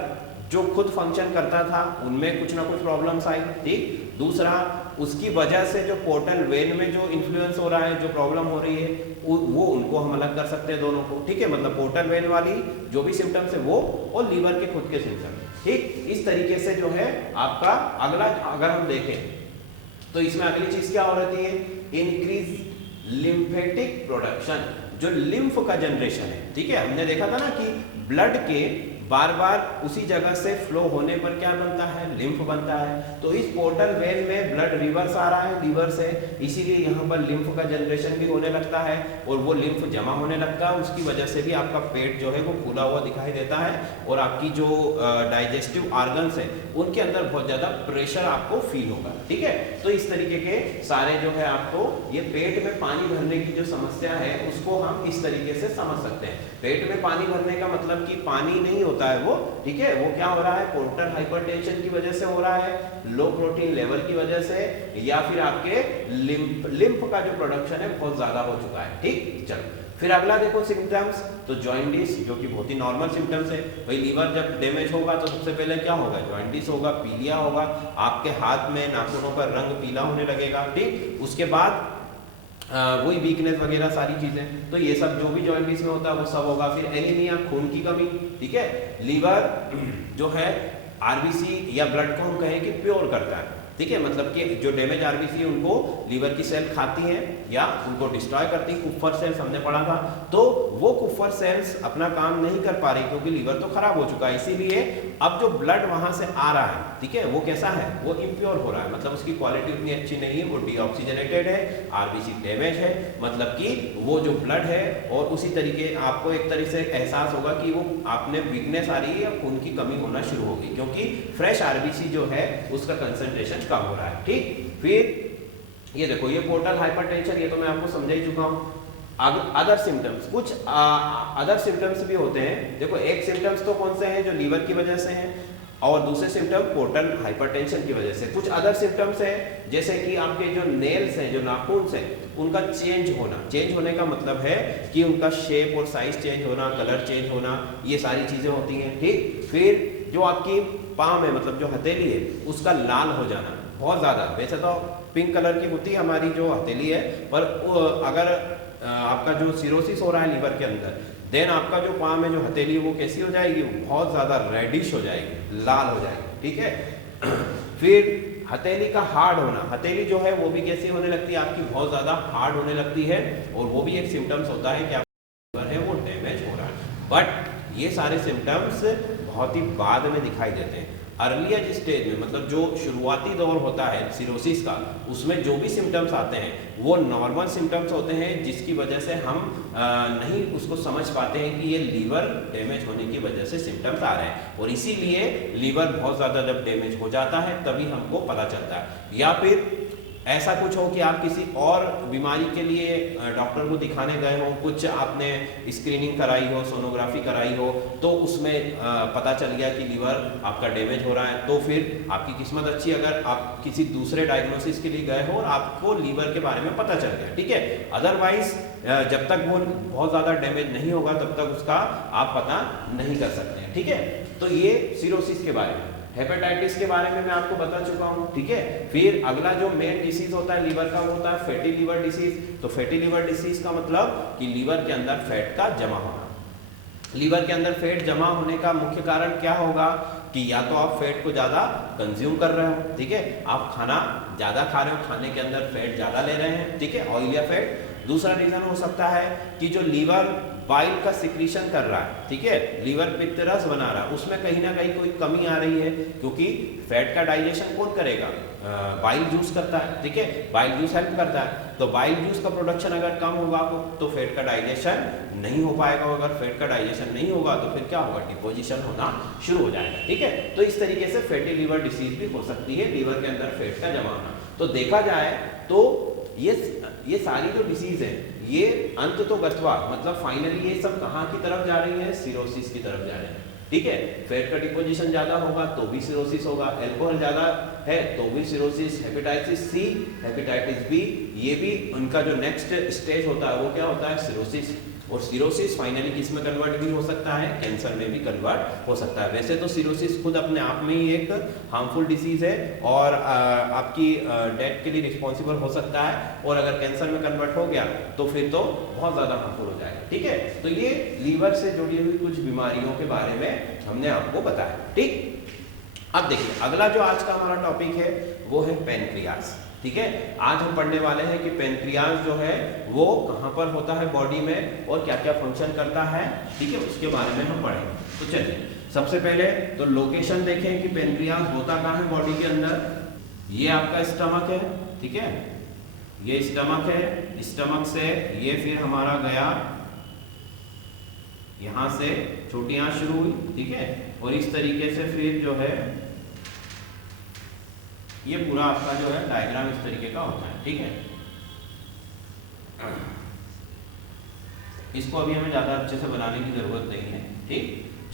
जो खुद फंक्शन करता था उनमें कुछ ना कुछ प्रॉब्लम्स आई, ठीक। दूसरा उसकी वजह से जो पोर्टल वेन में जो इन्फ्लुएंस हो रहा है, जो प्रॉब्लम हो रही है, वो उनको हम अलग कर सकते हैं दोनों को, ठीक है। मतलब पोर्टल वेन वाली जो भी सिम्टम्स है वो, और लीवर के खुद के सिम्टम्स, ठीक। इस तरीके से जो है आपका अगला अगर हम देखें तो इसमें अगली चीज क्या हो रही है, इंक्रीज लिम्फेटिक प्रोडक्शन, जो लिम्फ का जनरेशन है, ठीक है। हमने देखा था ना कि ब्लड के बार बार उसी जगह से फ्लो होने पर क्या बनता है, लिम्फ बनता है। तो इस पोर्टल वेन में ब्लड रिवर्स आ रहा है लीवर से, इसीलिए यहाँ पर लिम्फ का जनरेशन भी होने लगता है, और वो लिम्फ जमा होने लगता है, उसकी वजह से भी आपका पेट जो है वो फूला हुआ दिखाई देता है, और आपकी जो डाइजेस्टिव ऑर्गन्स है उनके अंदर बहुत ज्यादा प्रेशर आपको फील होगा, ठीक है। तो इस तरीके के सारे जो है आपको ये पेट में पानी भरने की जो समस्या है उसको हम इस तरीके से समझ सकते हैं। पेट में पानी भरने का मतलब कि पानी नहीं होता है वो, ठीक है, वो क्या हो रहा है, पोर्टल हाइपरटेंशन की वजह से हो रहा है, लो प्रोटीन लेवल की वजह से, या फिर आपके लिम्फ का जो प्रोडक्शन है बहुत ज्यादा हो चुका है, ठीक। चलो फिर अगला देखो सिम्टम्स, तो जॉइंटिस, जो कि बहुत ही नॉर्मल सिम्टम्स है। भाई लीवर जब डैमेज होगा तो सबसे पहले क्या होगा, जॉइंटिस होगा, पीलिया होगा, आपके हाथ में नाखूनों का रंग पीला होने लगेगा, ठीक। उसके बाद वही वीकनेस वगैरह सारी चीजें, तो ये सब जो भी जॉइंटिस में होता है वो सब होगा। फिर एनीमिया, खून की कमी, ठीक है। लीवर जो है आरबीसी या ब्लड को हम कहें कि प्योर करता है, ठीक है, मतलब कि जो डैमेज आरबीसी उनको लीवर की सेल खाती हैं या उनको डिस्ट्रॉय करती है। कुफर सेल्स हमने पढ़ा था, तो वो कुफर सेल्स अपना काम नहीं कर पा रही क्योंकि लीवर तो खराब हो चुका है, इसीलिए अब जो ब्लड वहां से आ रहा है, ठीक है, वो कैसा है, वो इम्प्योर हो रहा है, मतलब उसकी क्वालिटी उतनी अच्छी नहीं है, वो डीऑक्सीजनेटेड है, आरबीसी डैमेज है, मतलब कि वो जो ब्लड है, और उसी तरीके आपको एक तरह से एहसास होगा कि वो आपने वीकनेस आ रही है या खून की कमी होना शुरू होगी, क्योंकि फ्रेश आरबीसी जो है उसका कंसंट्रेशन कम हो रहा है, ठीक। फिर ये देखो, ये पोर्टल हाइपरटेंशन, ये तो मैं आपको समझा ही चुका हूँ। अदर सिम्टम्स, कुछ अदर सिम्टम्स भी होते हैं। देखो एक सिम्टम्स तो कौन से हैं, जो लीवर की वजह से हैं, और दूसरे सिम्टम पोर्टल हाइपरटेंशन की वजह से। कुछ अदर सिम्टम्स हैं जैसे कि आपके जो नेल्स हैं, जो नाखून हैं, उनका चेंज होना। चेंज होने का मतलब है कि उनका शेप और साइज चेंज होना, कलर चेंज होना, ये सारी चीजें होती हैं, ठीक। फिर जो आपकी पाम है, मतलब जो हथेली है, उसका लाल हो जाना, बहुत ज़्यादा। वैसे तो पिंक कलर की होती है हमारी जो हथेली है, पर अगर आपका जो सिरोसिस हो रहा है लीवर के अंदर, देन आपका जो पाम में जो हथेली है वो कैसी हो जाएगी, बहुत ज़्यादा रेडिश हो जाएगी, लाल हो जाएगी, ठीक है। फिर हथेली का हार्ड होना, हथेली जो है वो भी कैसी होने लगती है आपकी, बहुत ज़्यादा हार्ड होने लगती है, और वो भी एक सिम्टम्स होता है कि आपका लीवर है वो डैमेज हो रहा है। बट ये सारे सिम्टम्स बहुत ही बाद में दिखाई देते हैं। अर्लियर स्टेज में, मतलब जो शुरुआती दौर होता है सिरोसिस का, उसमें जो भी सिम्टम्स आते हैं वो नॉर्मल सिम्टम्स होते हैं, जिसकी वजह से हम नहीं उसको समझ पाते हैं कि ये लीवर डैमेज होने की वजह से सिम्टम्स आ रहे हैं। और इसीलिए लीवर बहुत ज़्यादा जब डैमेज हो जाता है तभी हमको पता चलता है। या फिर ऐसा कुछ हो कि आप किसी और बीमारी के लिए डॉक्टर को दिखाने गए हो, कुछ आपने स्क्रीनिंग कराई हो, सोनोग्राफी कराई हो, तो उसमें पता चल गया कि लीवर आपका डैमेज हो रहा है, तो फिर आपकी किस्मत अच्छी अगर आप किसी दूसरे डायग्नोसिस के लिए गए हो और आपको लीवर के बारे में पता चल गया, ठीक है। अदरवाइज जब तक वो बहुत ज़्यादा डैमेज नहीं होगा तब तक उसका आप पता नहीं कर सकते हैं, ठीक है। तो ये सिरोसिस के बारे में। हेपेटाइटिस के बारे में मैं आपको बता चुका हूं, ठीक है। फिर अगला जो मेन डिसीज होता है लीवर का वो होता है फैटी लीवर डिसीज। तो फैटी लीवर डिसीज का मतलब कि लीवर के अंदर फैट का जमा होना। लीवर के अंदर फैट जमा होने का मुख्य कारण क्या होगा कि या तो आप फैट को ज़्यादा कंज्यूम कर रहे हो, ठीक है, आप खाना ज़्यादा खा रहे हो, खाने के अंदर फैट ज़्यादा ले रहे हैं, ठीक है, ऑयल या फैट। दूसरा रीज़न हो सकता है कि जो लीवर बाइल का सिक्रीशन कर रहा है, ठीक है, लीवर पित्त रस बना रहा है, उसमें कहीं ना कहीं कोई कमी आ रही है, क्योंकि फैट का डाइजेशन कौन करेगा, बाइल जूस करता है, ठीक है, बाइल जूस हेल्प करता है। तो बाइल जूस का प्रोडक्शन अगर कम होगा तो फैट का डाइजेशन नहीं हो पाएगा। अगर फैट का डाइजेशन नहीं होगा तो फिर क्या होगा, डिपोजिशन होना शुरू हो जाएगा, ठीक है। तो इस तरीके से फैटी लीवर डिसीज भी हो सकती है, लीवर के अंदर फैट का जमा होना। तो देखा जाए तो ये सारी जो डिसीज है ये अंत तो गत्वा, मतलब फाइनली ये सब कहाँ की तरफ जा रही है, सिरोसिस की तरफ जा रही है, ठीक है। फैट का डिपोजिशन ज्यादा होगा तो भी सिरोसिस होगा, अल्कोहल ज्यादा है तो भी cirrhosis, hepatitis C, hepatitis B, ये भी उनका जो नेक्स्ट स्टेज होता है वो क्या होता है, सिरोसिस। और सिरोसिस फाइनली किस में कन्वर्ट भी हो सकता है, कैंसर में भी कन्वर्ट हो सकता है। वैसे तो सिरोसिस खुद अपने आप में ही एक हार्मफुल डिसीज है और आपकी डेथ के लिए रिस्पॉन्सिबल हो सकता है, और अगर कैंसर में कन्वर्ट हो गया तो फिर तो बहुत ज़्यादा हार्मफुल हो जाएगा, ठीक है। तो ये लीवर से जुड़ी हुई कुछ बीमारियों के बारे में हमने आपको बताया, ठीक। अब देखिए अगला जो आज का हमारा टॉपिक है वो है पेनक्रियाज, ठीक है। आज हम पढ़ने वाले हैं कि पेनक्रियाज जो है वो कहाँ पर होता है बॉडी में और क्या क्या फंक्शन करता है, ठीक है, उसके बारे में हम पढ़ेंगे। तो चलिए सबसे पहले तो लोकेशन देखें कि पेनक्रियाज होता कहाँ है बॉडी के अंदर। ये आपका स्टमक है, ठीक है, ये स्टमक है, स्टमक से ये फिर हमारा गया यहाँ से छोटी आंत शुरू हुई, ठीक है, और इस तरीके से फिर जो है ये पूरा आपका जो है डायग्राम इस तरीके का होता है, ठीक है। इसको अभी हमें ज़्यादा अच्छे से बनाने की जरूरत नहीं है, ठीक।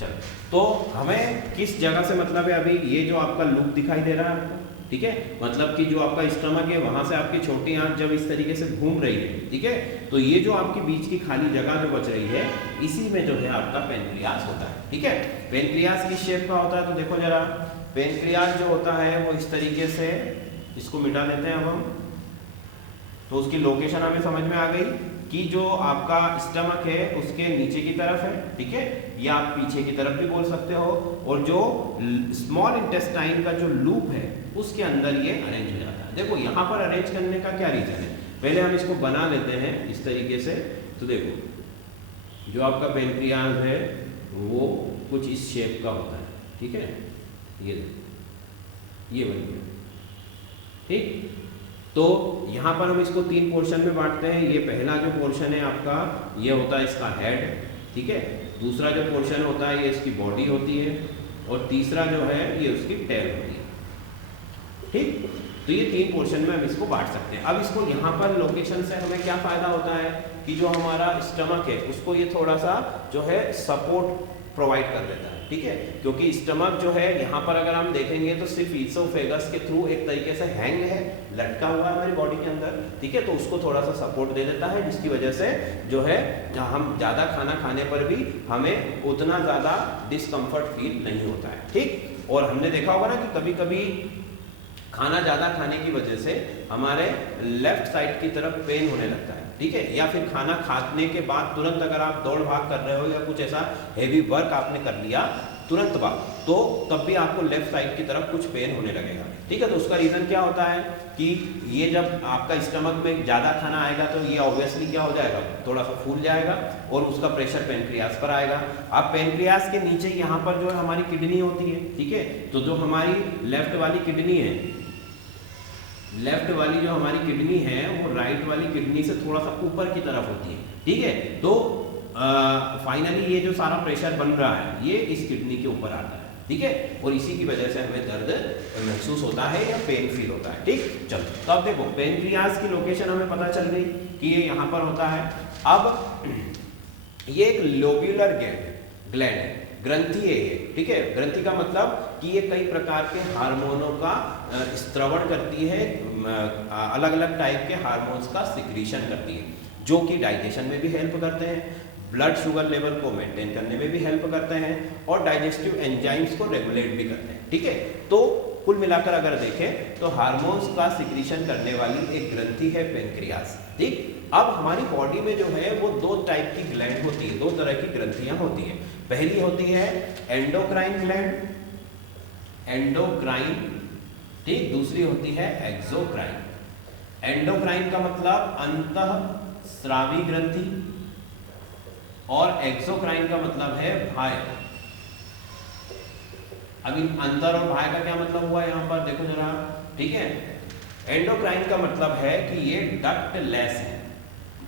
चलो तो हमें किस जगह से मतलब है, अभी ये जो आपका लूप दिखाई दे रहा है आपको, ठीक है, मतलब कि जो आपका स्टमक है वहां से आपकी छोटी आंत जब इस तरीके से घूम रही है, ठीक है, तो ये जो आपकी बीच की खाली जगह जो बच रही है इसी में जो है आपका पेनक्रियाज होता है, ठीक है। पेनक्रियाज किस शेप का होता है तो देखो जरा, पेनक्रियाज जो होता है वो इस तरीके से, इसको मिटा देते हैं अब हम, तो उसकी लोकेशन हमें समझ में आ गई कि जो आपका स्टमक है उसके नीचे की तरफ है, ठीक है, या आप पीछे की तरफ भी बोल सकते हो, और जो स्मॉल इंटेस्टाइन का जो लूप है उसके अंदर ये अरेंज हो जाता है। देखो यहाँ पर अरेंज करने का क्या रीजन है, पहले हम इसको बना लेते हैं इस तरीके से। तो देखो जो आपका पेनक्रियाज है वो कुछ इस शेप का होता है, ठीक है, ये बन गया, ठीक। तो यहाँ पर हम इसको 3 पोर्शन में बांटते हैं। ये पहला जो पोर्शन है आपका ये होता है इसका हेड, ठीक है, दूसरा जो पोर्शन होता है ये इसकी बॉडी होती है, और तीसरा जो है ये उसकी टेल होती है, ठीक। तो ये 3 पोर्शन में हम इसको बांट सकते हैं। अब इसको यहाँ पर लोकेशन से हमें क्या फायदा होता है कि जो हमारा स्टमक है उसको ये थोड़ा सा जो है सपोर्ट प्रोवाइड कर देता है, ठीक है, क्योंकि स्टमक जो है यहाँ पर अगर हम देखेंगे तो सिर्फ ईसोफेगस के थ्रू एक तरीके से हैंग है, लटका हुआ है हमारी बॉडी के अंदर, ठीक है, तो उसको थोड़ा सा सपोर्ट दे देता है, जिसकी वजह से जो है हम ज़्यादा खाना खाने पर भी हमें उतना ज़्यादा डिस्कम्फर्ट फील नहीं होता है, ठीक। और हमने देखा होगा ना कि कभी कभी खाना ज़्यादा खाने की वजह से हमारे लेफ्ट साइड की तरफ पेन होने लगता है, ठीक है। या फिर खाना खाने के बाद तुरंत अगर आप दौड़ भाग कर रहे हो या कुछ ऐसा हेवी वर्क आपने कर लिया तुरंत बाद, तो तब भी आपको लेफ्ट साइड की तरफ कुछ पेन होने लगेगा, ठीक है। तो उसका रीज़न क्या होता है कि ये जब आपका स्टमक में ज़्यादा खाना आएगा तो ये ऑब्वियसली क्या हो जाएगा, थोड़ा सा फूल जाएगा और उसका प्रेशर पेनक्रियास पर आएगा। अब पेनक्रियास के नीचे यहाँ पर जो है हमारी किडनी होती है, ठीक है। तो जो हमारी लेफ्ट वाली किडनी है, लेफ्ट वाली जो हमारी किडनी है वो राइट वाली किडनी से थोड़ा सा ऊपर की तरफ होती है, ठीक है। तो फाइनली ये जो सारा प्रेशर बन रहा है ये इस किडनी के ऊपर आता है, ठीक है। और इसी की वजह से हमें दर्द महसूस होता है या पेन फील होता है, ठीक। चलो तो अब देखो पेनक्रियास की लोकेशन हमें पता चल गई कि ये यहाँ पर होता है। अब ये एक लोब्यूलर ग्लैंड है, ग्रंथि है ये, ठीक है। ग्रंथि का मतलब कि ये कई प्रकार के हार्मोनों का स्त्रवण करती है, अलग अलग टाइप के हार्मोन्स का सिक्रीशन करती है, जो कि डाइजेशन में भी हेल्प करते हैं, ब्लड शुगर लेवल को मेंटेन करने में भी हेल्प करते हैं और डाइजेस्टिव एंजाइम्स को रेगुलेट भी करते हैं, ठीक है। तो कुल मिलाकर अगर देखें तो हार्मोन्स का सिक्रीशन करने वाली एक ग्रंथि है पेनक्रियास, ठीक। अब हमारी बॉडी में जो है वो दो टाइप की ग्लैंड होती है, दो तरह की ग्रंथियां होती हैं। पहली होती है एंडोक्राइन ग्लैंड, एंडोक्राइन, ठीक। दूसरी होती है एक्सोक्राइन। एंडोक्राइन का मतलब अंतःस्रावी ग्रंथि और एक्सोक्राइन का मतलब है बाह्य। अब इन अंतर और बाह्य का क्या मतलब हुआ यहाँ पर देखो जरा, ठीक है। एंडोक्राइन का मतलब है कि ये डक्टलेस है,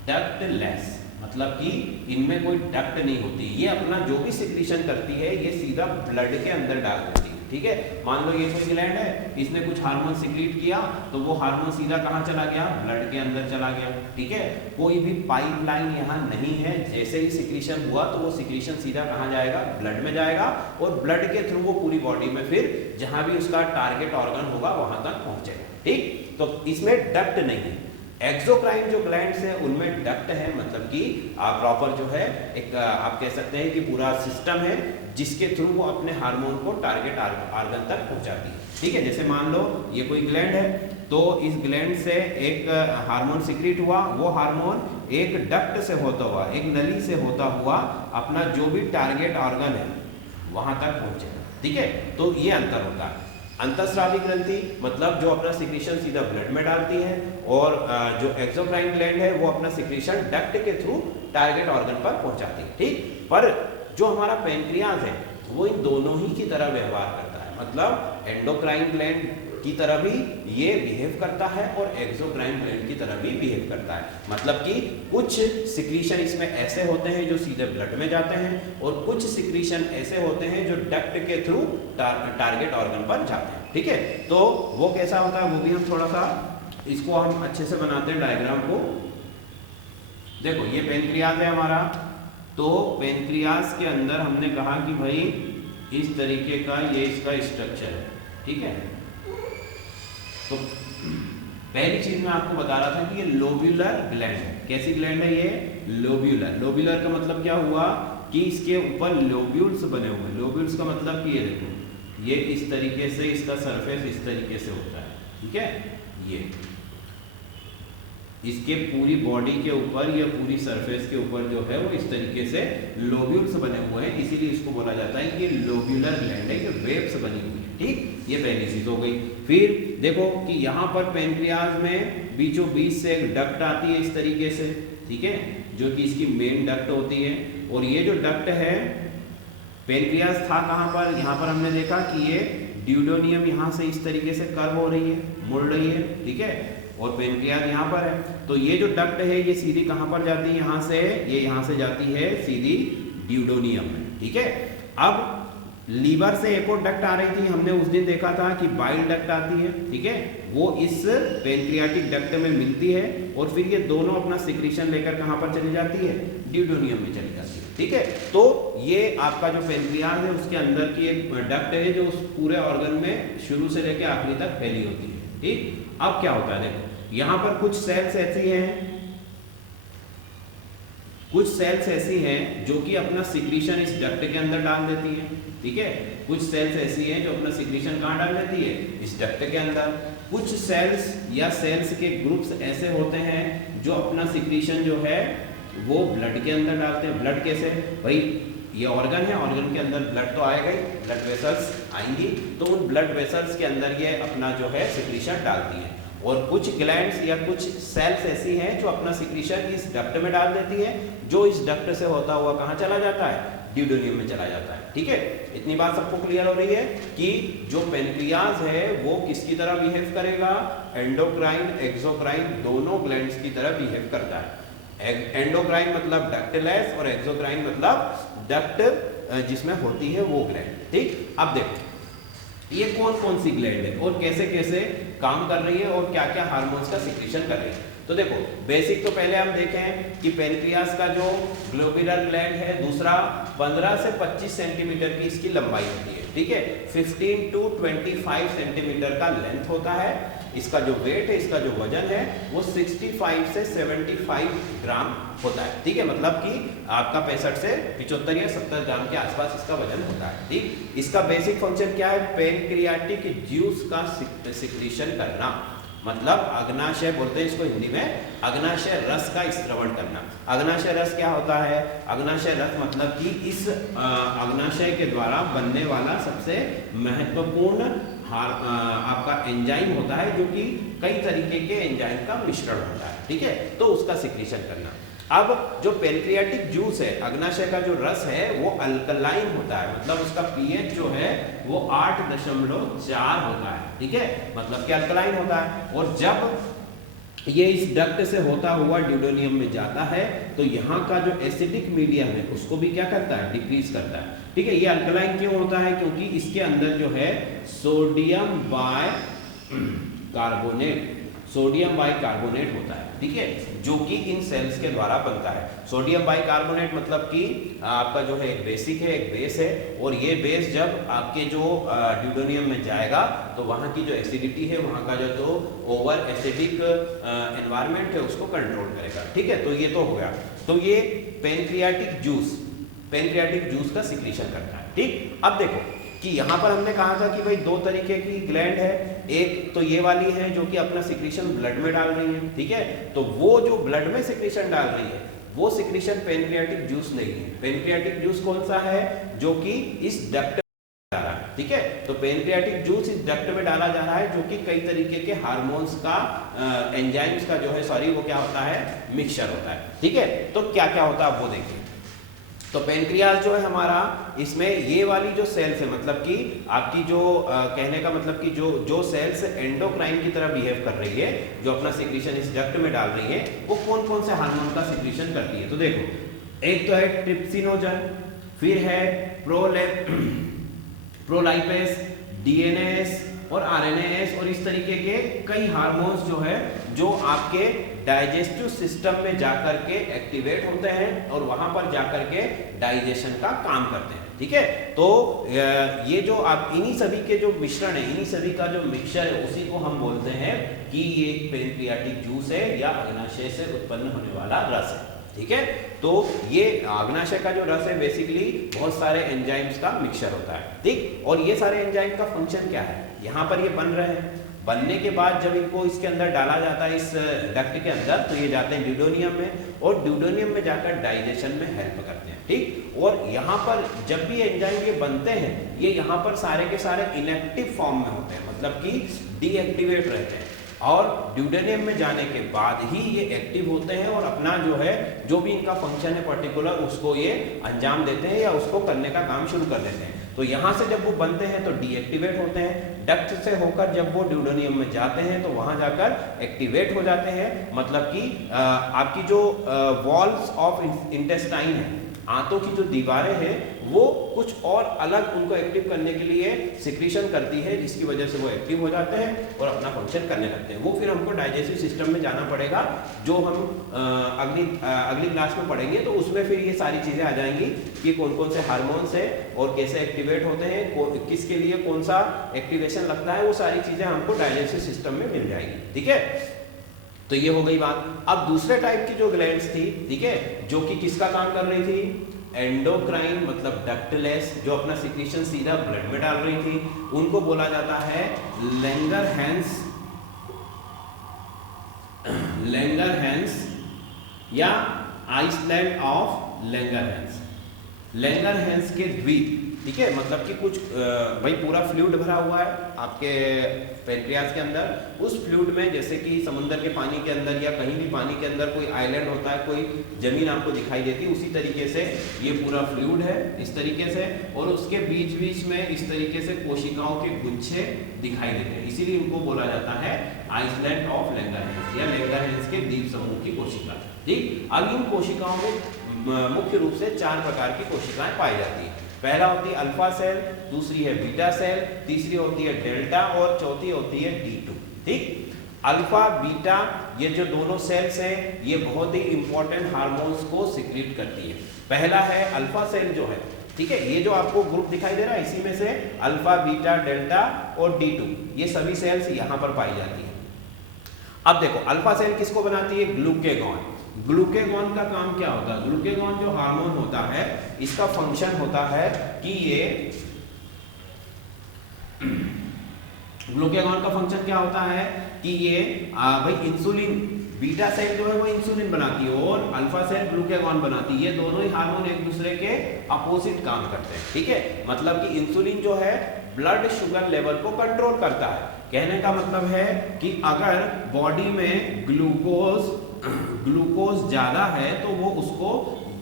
डक्टलेस मतलब कि इनमें कोई डक्ट नहीं होती, ये अपना जो भी सिक्रीशन करती है ये सीधा ब्लड के अंदर डाल देती है, ठीक है। मान लो ये कोई ग्लैंड है, इसने कुछ हार्मोन सिक्रीट किया तो वो हार्मोन सीधा कहाँ चला गया, ब्लड के अंदर चला गया, ठीक है। कोई भी पाइपलाइन यहाँ नहीं है, जैसे ही सिक्रीशन हुआ तो वो सिक्रीशन सीधा कहाँ जाएगा, ब्लड में जाएगा और ब्लड के थ्रू वो पूरी बॉडी में फिर जहाँ भी उसका टारगेट ऑर्गन होगा वहां तक पहुंचेगा, ठीक। तो इसमें डक्ट नहीं है। एक्सोक्राइन जो ग्लैंड्स है उनमें डक्ट है, मतलब कि प्रॉपर जो है एक आप कह सकते हैं कि पूरा सिस्टम है जिसके थ्रू वो अपने हार्मोन को टारगेट ऑर्गन तक पहुंचाती है, ठीक है। जैसे मान लो ये कोई ग्लैंड है तो इस ग्लैंड से एक हार्मोन सिक्रीट हुआ, वो हार्मोन एक डक्ट से होता हुआ, एक नली से होता हुआ अपना जो भी टारगेट ऑर्गन है वहां तक पहुंचेगा, ठीक है। तो ये अंतर होता है। अंतःस्रावी ग्रंथि मतलब जो अपना सिक्रीशन सीधा ब्लड में डालती है और जो एक्सोक्राइन ग्लैंड है वो अपना सिक्रीशन डक्ट के थ्रू टारगेट ऑर्गन पर पहुंचाती है, ठीक। पर जो हमारा पेनक्रियास है वो इन दोनों ही की तरह व्यवहार करता है, मतलब एंडोक्राइन ग्लैंड की तरह भी ये बिहेव करता है और एक्सोक्राइन ग्लैंड की तरह भी बिहेव करता है। मतलब कि कुछ सिक्रीशन इसमें ऐसे होते हैं जो सीधे ब्लड में जाते हैं और कुछ सिक्रीशन ऐसे होते हैं जो डक्ट के थ्रू टारगेट ऑर्गन पर जाते हैं, ठीक है। तो वो कैसा होता है वो भी हम थोड़ा सा इसको हम अच्छे से बनाते हैं डायग्राम को। देखो ये पेनक्रियास है हमारा, तो पेनक्रियास के अंदर हमने कहा कि भाई इस तरीके का ये इसका स्ट्रक्चर है, ठीक है। तो पहली चीज मैं आपको बता रहा था कि ये लोब्यूलर ग्लैंड है। कैसी ग्लैंड है ये, लोब्यूलर। लोब्यूलर का मतलब क्या हुआ कि इसके ऊपर लोब्यूल्स बने हुए। लोब्यूल्स का मतलब कि ये देखो ये इस तरीके से इसका सरफेस इस तरीके से होता है, ठीक है। ये इसके पूरी बॉडी के ऊपर या पूरी सरफेस के ऊपर जो है वो इस तरीके से लोब्यूल्स बने हुए हैं, इसीलिए इसको बोला जाता है कि ये लोब्यूलर ग्लैंड है, ये वेव्स बनी हुई है, ठीक। ये पहली चीज हो गई। फिर देखो कि यहाँ पर पेनक्रियास में बीचों बीच से एक डक्ट आती है इस तरीके से, ठीक है, जो कि इसकी मेन डक्ट होती है। और ये जो डक्ट है पेनक्रियास था कहाँ पर, यहाँ पर हमने देखा कि ये ड्यूडोनियम यहाँ से इस तरीके से कर्व हो रही है, मुड़ रही है, ठीक है। और पेनक्रियास यहाँ पर है, तो ये जो डक्ट है ये सीधी कहाँ पर जाती है, यहाँ से, ये यहाँ से जाती है सीधी ड्यूडोनियम में, ठीक है। अब लीवर से एक और डक्ट आ रही थी, हमने उस दिन देखा था कि बाइल डक्ट आती है, ठीक है, वो इस पेनक्रियाटिक डक्ट में मिलती है और फिर ये दोनों अपना सिक्रीशन लेकर कहाँ पर चली जाती है, ड्यूडोनियम में चली जाती है, ठीक है। तो ये आपका जो पेनक्रियास है उसके अंदर की एक डक्ट है जो उस पूरे ऑर्गन में शुरू से लेकर आखिरी तक फैली होती है, ठीक। अब क्या होता है देखो यहाँ पर कुछ सेल्स ऐसी हैं, कुछ सेल्स ऐसी हैं जो कि अपना सिक्रीशन इस डक्ट के अंदर डाल देती हैं, ठीक है। कुछ सेल्स ऐसी हैं जो अपना सिक्रीशन कहाँ डाल देती है, इस डक्ट के अंदर, कुछ सेल्स या सेल्स के ग्रुप्स ऐसे होते हैं जो अपना सिक्रीशन जो है वो ब्लड के अंदर डालते हैं। ब्लड कैसे भाई, ये ऑर्गन है, ऑर्गन के अंदर ब्लड तो आएगा ही, ब्लड वेसल्स आएंगी, तो उन ब्लड वेसल्स के अंदर ये अपना जो है सिक्रीशन डालती है। और कुछ ग्लैंड्स या कुछ सेल्स ऐसी हैं जो अपना सिक्रीशन इस डक्ट में डाल देती है, जो इस डक्ट से होता हुआ कहाँ चला जाता है, ड्यूडेनियम में चला जाता है। ठीक है, इतनी बात सबको क्लियर हो रही है कि जो पेनक्रियाज है वो किसकी तरह बिहेव करेगा, एंडोक्राइन एक्सोक्राइन दोनों ग्लैंड्स की तरह बिहेव करता है। एंडोक्राइन मतलब डक्टलेस और एक्सोक्राइन मतलब डक्ट जिसमें होती है वो ग्लैंड। ठीक, अब देखो ये कौन कौन सी ग्लैंड है और कैसे कैसे काम कर रही है और क्या क्या हार्मोन्स का सिक्रीशन कर रही है। तो देखो बेसिक तो पहले हम देखें कि पेनक्रियास का जो ग्लोब्यूलर ग्लैंड है, दूसरा 15 से 25 सेंटीमीटर की इसकी लंबाई होती है। ठीक है, 15 टू 25 सेंटीमीटर का लेंथ होता है। इसका जो वेट है, इसका जो वजन है वो 65 से 75 ग्राम होता है। ठीक है, मतलब कि आपका 65 से 75 या 70 ग्राम के आसपास इसका वजन होता है। ठीक, इसका बेसिक फंक्शन क्या है, पेनक्रियाटिक जूस का सिक्रीशन करना, मतलब अग्नाशय बोलते हैं इसको हिंदी में, अग्नाशय रस का स्त्रवण करना। अग्नाशय रस क्या होता है, अग्नाशय रस मतलब कि इस अग्नाशय के द्वारा बनने वाला सबसे महत्वपूर्ण आपका एंजाइम होता है, जो कि कई तरीके के एंजाइम का मिश्रण होता है। ठीक है, तो उसका सिक्रीशन करना। अब जो पेनक्रियाटिक जूस है, अग्नाशय का जो रस है वो अल्कलाइन होता है, मतलब उसका पीएच जो है वो 8.4 होता है। ठीक है, मतलब कि अल्कलाइन होता है। और जब ये इस डक्ट से होता हुआ ड्यूडेनियम में जाता है तो यहाँ का जो एसिडिक मीडियम है उसको भी क्या करता है, डिक्रीज करता है। ठीक है, ये अल्कलाइन क्यों होता है, क्योंकि इसके अंदर जो है सोडियम बाइकार्बोनेट होता है। ठीक है, जो कि इन सेल्स के द्वारा बनता है। सोडियम बाइकार्बोनेट मतलब कि आपका जो है एक बेसिक है, एक बेस है, और ये बेस जब आपके जो ड्यूडेनियम में जाएगा तो वहाँ की जो एसिडिटी है, वहाँ का जो ओवर एसिडिक एनवायरनमेंट है उसको कंट्रोल करेगा। ठीक है, तो ये तो हो गया। तो ये पेनक्रियाटिक जूस का सिक्रीशन करता है। ठीक, अब देखो कि यहाँ पर हमने कहा था कि भाई दो तरीके की ग्लैंड है, एक तो ये वाली है जो कि अपना सिक्रीशन ब्लड में डाल रही है। ठीक है, तो वो जो ब्लड में सिक्रीशन डाल रही है वो सिक्रीशन पेनक्रियाटिक जूस नहीं है। पेनक्रियाटिक जूस कौन सा है, जो कि इस डक्ट में डाला है। ठीक है, तो पेनक्रियाटिक जूस इस डक्ट में डाला जा रहा है, जो कि कई तरीके के हार्मोन्स का एंजाइम्स का जो है वो क्या होता है, मिक्सचर होता है। ठीक है, तो क्या क्या होता है वो देखिए। तो पेनक्रियास जो है हमारा, इसमें ये वाली जो सेल्स है, मतलब कि आपकी जो कहने का मतलब कि जो सेल्स एंडोक्राइन की तरह बिहेव कर रही है, जो अपना सिक्रीशन इस डक्ट में डाल रही है, वो कौन कौन से हार्मोन का सिक्रीशन करती है। तो देखो, एक तो है ट्रिप्सिनोजन, फिर है प्रोलाइपेस, डीएनएस और आरएनएस, और इस तरीके के कई हार्मोन्स जो है जो आपके डाइजेस्टिव सिस्टम में जाकर के एक्टिवेट होते हैं और वहां पर जाकर के डाइजेशन का काम करते हैं। ठीक है, तो ये जो आप इन्हीं सभी के जो मिश्रण है, इन्हीं सभी का जो मिक्सचर है, उसी को हम बोलते हैं कि ये पेनक्रियाटिक जूस है या अग्नाशय से उत्पन्न होने वाला रस है। ठीक है, तो ये अग्नाशय का जो रस है बेसिकली बहुत सारे एंजाइम्स का मिक्सचर होता है। ठीक, और ये सारे एंजाइम का फंक्शन क्या है, यहाँ पर ये बन रहे हैं, बनने के बाद जब इनको इसके अंदर डाला जाता है इस डक्ट के अंदर, तो ये जाते हैं ड्यूडेनियम में, और ड्यूडेनियम में जाकर डाइजेशन में हेल्प करते हैं। ठीक, और यहाँ पर जब भी एंजाइम ये बनते हैं, ये यहाँ पर सारे के सारे इनएक्टिव फॉर्म में होते हैं, मतलब कि डीएक्टिवेट रहते हैं, और ड्यूडेनियम में जाने के बाद ही ये एक्टिव होते हैं और अपना जो है जो भी इनका फंक्शन है पर्टिकुलर उसको ये अंजाम देते हैं या उसको करने का काम शुरू कर देते हैं। तो यहाँ से जब वो बनते हैं तो डीएक्टिवेट होते हैं, डक्ट से होकर जब वो ड्यूडेनियम में जाते हैं तो वहाँ जाकर एक्टिवेट हो जाते हैं, मतलब कि आपकी जो वॉल्स ऑफ इंटेस्टाइन है, आंतों की जो दीवारें हैं, वो कुछ और अलग उनको एक्टिव करने के लिए सिक्रीशन करती है, जिसकी वजह से वो एक्टिव हो जाते हैं और अपना फंक्शन करने लगते हैं। वो फिर हमको डाइजेस्टिव सिस्टम में जाना पड़ेगा, जो हम अगली क्लास में पढ़ेंगे, तो उसमें फिर ये सारी चीज़ें आ जाएंगी कि कौन कौन से हार्मोन्स है और कैसे एक्टिवेट होते हैं, किसके लिए कौन सा एक्टिवेशन लगता है, वो सारी चीज़ें हमको डाइजेस्टिव सिस्टम में मिल जाएगी। ठीक है, तो ये हो गई बात। अब दूसरे टाइप की जो ग्लैंड्स थी, ठीक है, जो कि किसका काम कर रही थी, एंडोक्राइन मतलब डक्टलेस, जो अपना सिक्रीशन सीधा ब्लड में डाल रही थी, उनको बोला जाता है लैंगरहैंस लैंगरहैंस या आइसलैंड ऑफ लैंगरहैंस, लैंगरहैंस के द्वीप, ठीक है, मतलब कि कुछ भाई पूरा फ्लूइड भरा हुआ है आपके पेनक्रियाज के अंदर, उस फ्लूइड में जैसे कि समुद्र के पानी के अंदर या कहीं भी पानी के अंदर कोई आइलैंड होता है, कोई जमीन आपको दिखाई देती है, उसी तरीके से ये पूरा फ्लूइड है इस तरीके से, और उसके बीच बीच में इस तरीके से कोशिकाओं के गुच्छे दिखाई देते हैं, इसीलिए इनको बोला जाता है आइसलैंड ऑफ लैंगरहैंस या लैंगरहैंस के द्वीप समूह की कोशिका। ठीक, अब इन कोशिकाओं में मुख्य रूप से 4 प्रकार की कोशिकाएं पाई जाती है। पहला होती है अल्फा सेल, दूसरी है बीटा सेल, तीसरी होती है डेल्टा और चौथी होती है D2। ठीक, अल्फा बीटा ये जो दोनों सेल्स हैं ये बहुत ही इंपॉर्टेंट हार्मोन्स को सिक्रीट करती है। पहला है अल्फा सेल जो है, ठीक है, ये जो आपको ग्रुप दिखाई दे रहा है इसी में से अल्फा बीटा डेल्टा और D2 ये सभी सेल्स यहाँ पर पाई जाती है। अब देखो अल्फा सेल किसको बनाती है? ग्लूकेगॉन। ग्लूकेगॉन का काम क्या होता है? ग्लूकेगॉन जो हार्मोन होता है इसका फंक्शन होता है कि ये ग्लूकेगॉन का फंक्शन क्या होता है कि ये भाई इंसुलिन, बीटा सेल जो है वो इंसुलिन बनाती है और अल्फा सेल ग्लूकेगॉन बनाती है। ये दोनों ही हार्मोन एक दूसरे के अपोजिट काम करते हैं। ठीक है, मतलब कि इंसुलिन जो है ब्लड शुगर लेवल को कंट्रोल करता है। कहने का मतलब है कि अगर बॉडी में ग्लूकोज ज्यादा है तो वो उसको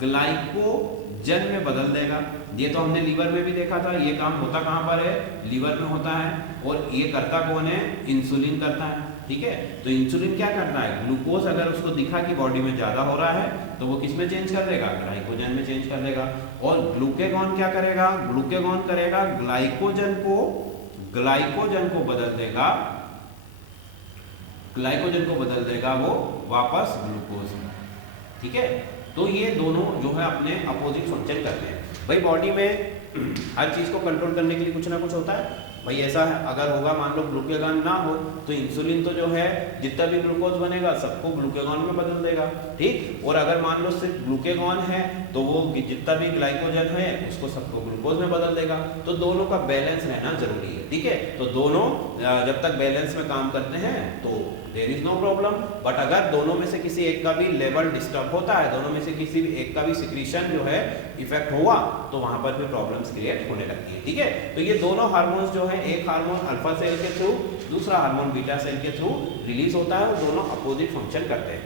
ग्लाइकोजन में बदल देगा। ये तो हमने लीवर में भी देखा था, ये काम होता कहाँ पर है? लीवर में होता है। और ये करता कौन है? इंसुलिन करता है। ठीक है, तो इंसुलिन क्या करता है? ग्लूकोज अगर उसको दिखा कि बॉडी में ज्यादा हो रहा है तो वो किस में चेंज कर देगा? ग्लाइकोजन में चेंज कर देगा। और ग्लूकेगॉन क्या करेगा? ग्लूकेगॉन करेगा ग्लाइकोजन को बदल देगा, ग्लाइकोजन को बदल देगा वो वापस ग्लूकोज में। ठीक है, तो ये दोनों जो है अपने अपोजिट फंक्शन करते हैं। भाई बॉडी में हर चीज को कंट्रोल करने के लिए कुछ ना कुछ होता है। भाई ऐसा है, अगर होगा मान लो ग्लूकेगॉन ना हो तो इंसुलिन तो जो है जितना भी ग्लूकोज बनेगा सबको ग्लूकेगॉन में बदल देगा। ठीक, और अगर मान लो सिर्फ ग्लूकेगॉन है तो वो जितना भी ग्लाइकोजन है उसको सबको ग्लूकोज में बदल देगा। तो दोनों का बैलेंस रहना जरूरी है। ठीक है, तो दोनों जब तक बैलेंस में काम करते हैं तो there is no problem. But अगर दोनों में से किसी एक का भी लेवल डिस्टर्ब होता है, दोनों में से किसी भी एक का भी सिक्रीशन जो है इफेक्ट हुआ तो वहां पर भी प्रॉब्लम्स क्रिएट होने लगती है। ठीक है, तो ये दोनों हार्मोन्स जो है, एक हार्मोन अल्फा सेल के थ्रू, दूसरा हार्मोन बीटा सेल के थ्रू रिलीज होता है और दोनों अपोजिट फंक्शन करते हैं।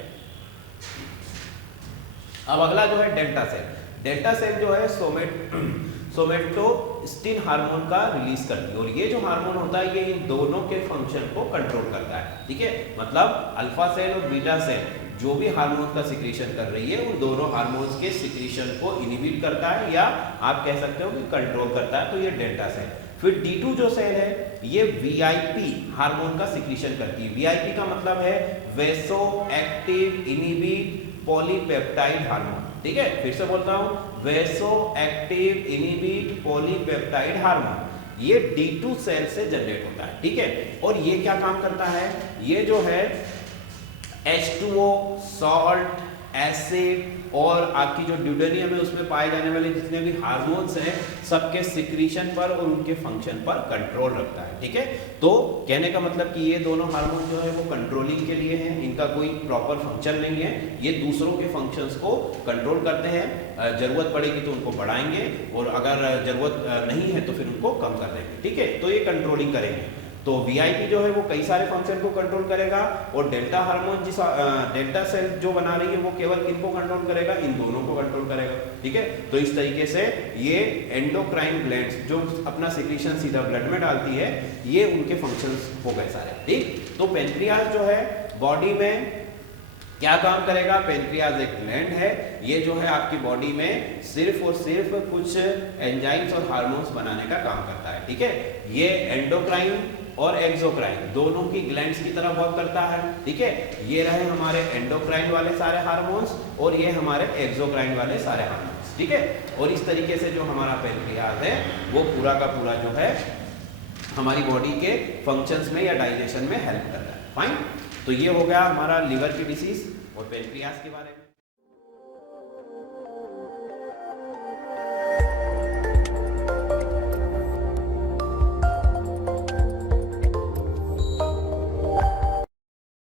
अब अगला जो है डेल्टा सेल। डेल्टा सेल जो है सोमेटोस्टिन हार्मोन का रिलीज करती है और ये जो हार्मोन होता है ये इन दोनों के फंक्शन को कंट्रोल करता है। ठीक है, मतलब अल्फा सेल और बीटा सेल जो भी हार्मोन का सिक्रीशन कर रही है उन दोनों हार्मोन्स के सिक्रीशन को इनहिबिट करता है या आप कह सकते हो कि कंट्रोल करता है, तो ये डेल्टा सेल। फिर D2 जो सेल है ये VIP हार्मोन का सिक्रीशन करती है। VIP का मतलब है वेसो एक्टिव इनहिबिट पॉलीपेप्टाइड हार्मोन। ठीक है, फिर से बोलता हूं, वेसो एक्टिव इनहिबिट पॉलीपेप्टाइड हार्मोन ये D2 सेल से जनरेट होता है। ठीक है, और ये क्या काम करता है? ये जो है H2O, सॉल्ट, एसिड और आपकी जो ड्यूडेनियम है उसमें पाए जाने वाले जितने भी हार्मोन्स हैं सबके सिक्रीशन पर और उनके फंक्शन पर कंट्रोल रखता है। ठीक है, तो कहने का मतलब कि ये दोनों हार्मोन जो है वो कंट्रोलिंग के लिए हैं, इनका कोई प्रॉपर फंक्शन नहीं है। ये दूसरों के फंक्शंस को कंट्रोल करते हैं, जरूरत पड़ेगी तो उनको बढ़ाएंगे और अगर जरूरत नहीं है तो फिर उनको कम कर देंगे। ठीक है, तो ये कंट्रोलिंग करेंगे। तो VIP जो है वो कई सारे फंक्शन को कंट्रोल करेगा और डेल्टा हार्मोन जिस डेल्टा सेल जो बना रही है वो केवल किनको कंट्रोल करेगा? इन दोनों को कंट्रोल करेगा। ठीक है, तो इस तरीके से ये एंडोक्राइन ग्लैंड्स जो अपना सिक्रीशन सीधा ब्लड में डालती है ये उनके फंक्शंस हो गए सारे। ठीक, तो पेनक्रियाज जो है बॉडी में क्या काम करेगा? पेनक्रियाज एक ग्लैंड है, ये जो है आपकी बॉडी में सिर्फ और सिर्फ कुछ एंजाइम्स और हार्मोन्स बनाने का काम करता है। ठीक है, ये एंडोक्राइन और एक्सोक्राइन दोनों की ग्लैंड्स की तरह वर्क करता है। ठीक है, ये रहे हमारे एंडोक्राइन वाले सारे हार्मोन्स और ये हमारे एक्सोक्राइन वाले सारे हार्मोन्स। ठीक है, और इस तरीके से जो हमारा पेनक्रियाज है वो पूरा का पूरा जो है हमारी बॉडी के फंक्शंस में या डाइजेशन में हेल्प कर रहा है। फाइन, तो ये हो गया हमारा लिवर की डिसीज और पेनक्रियाज के बारे में।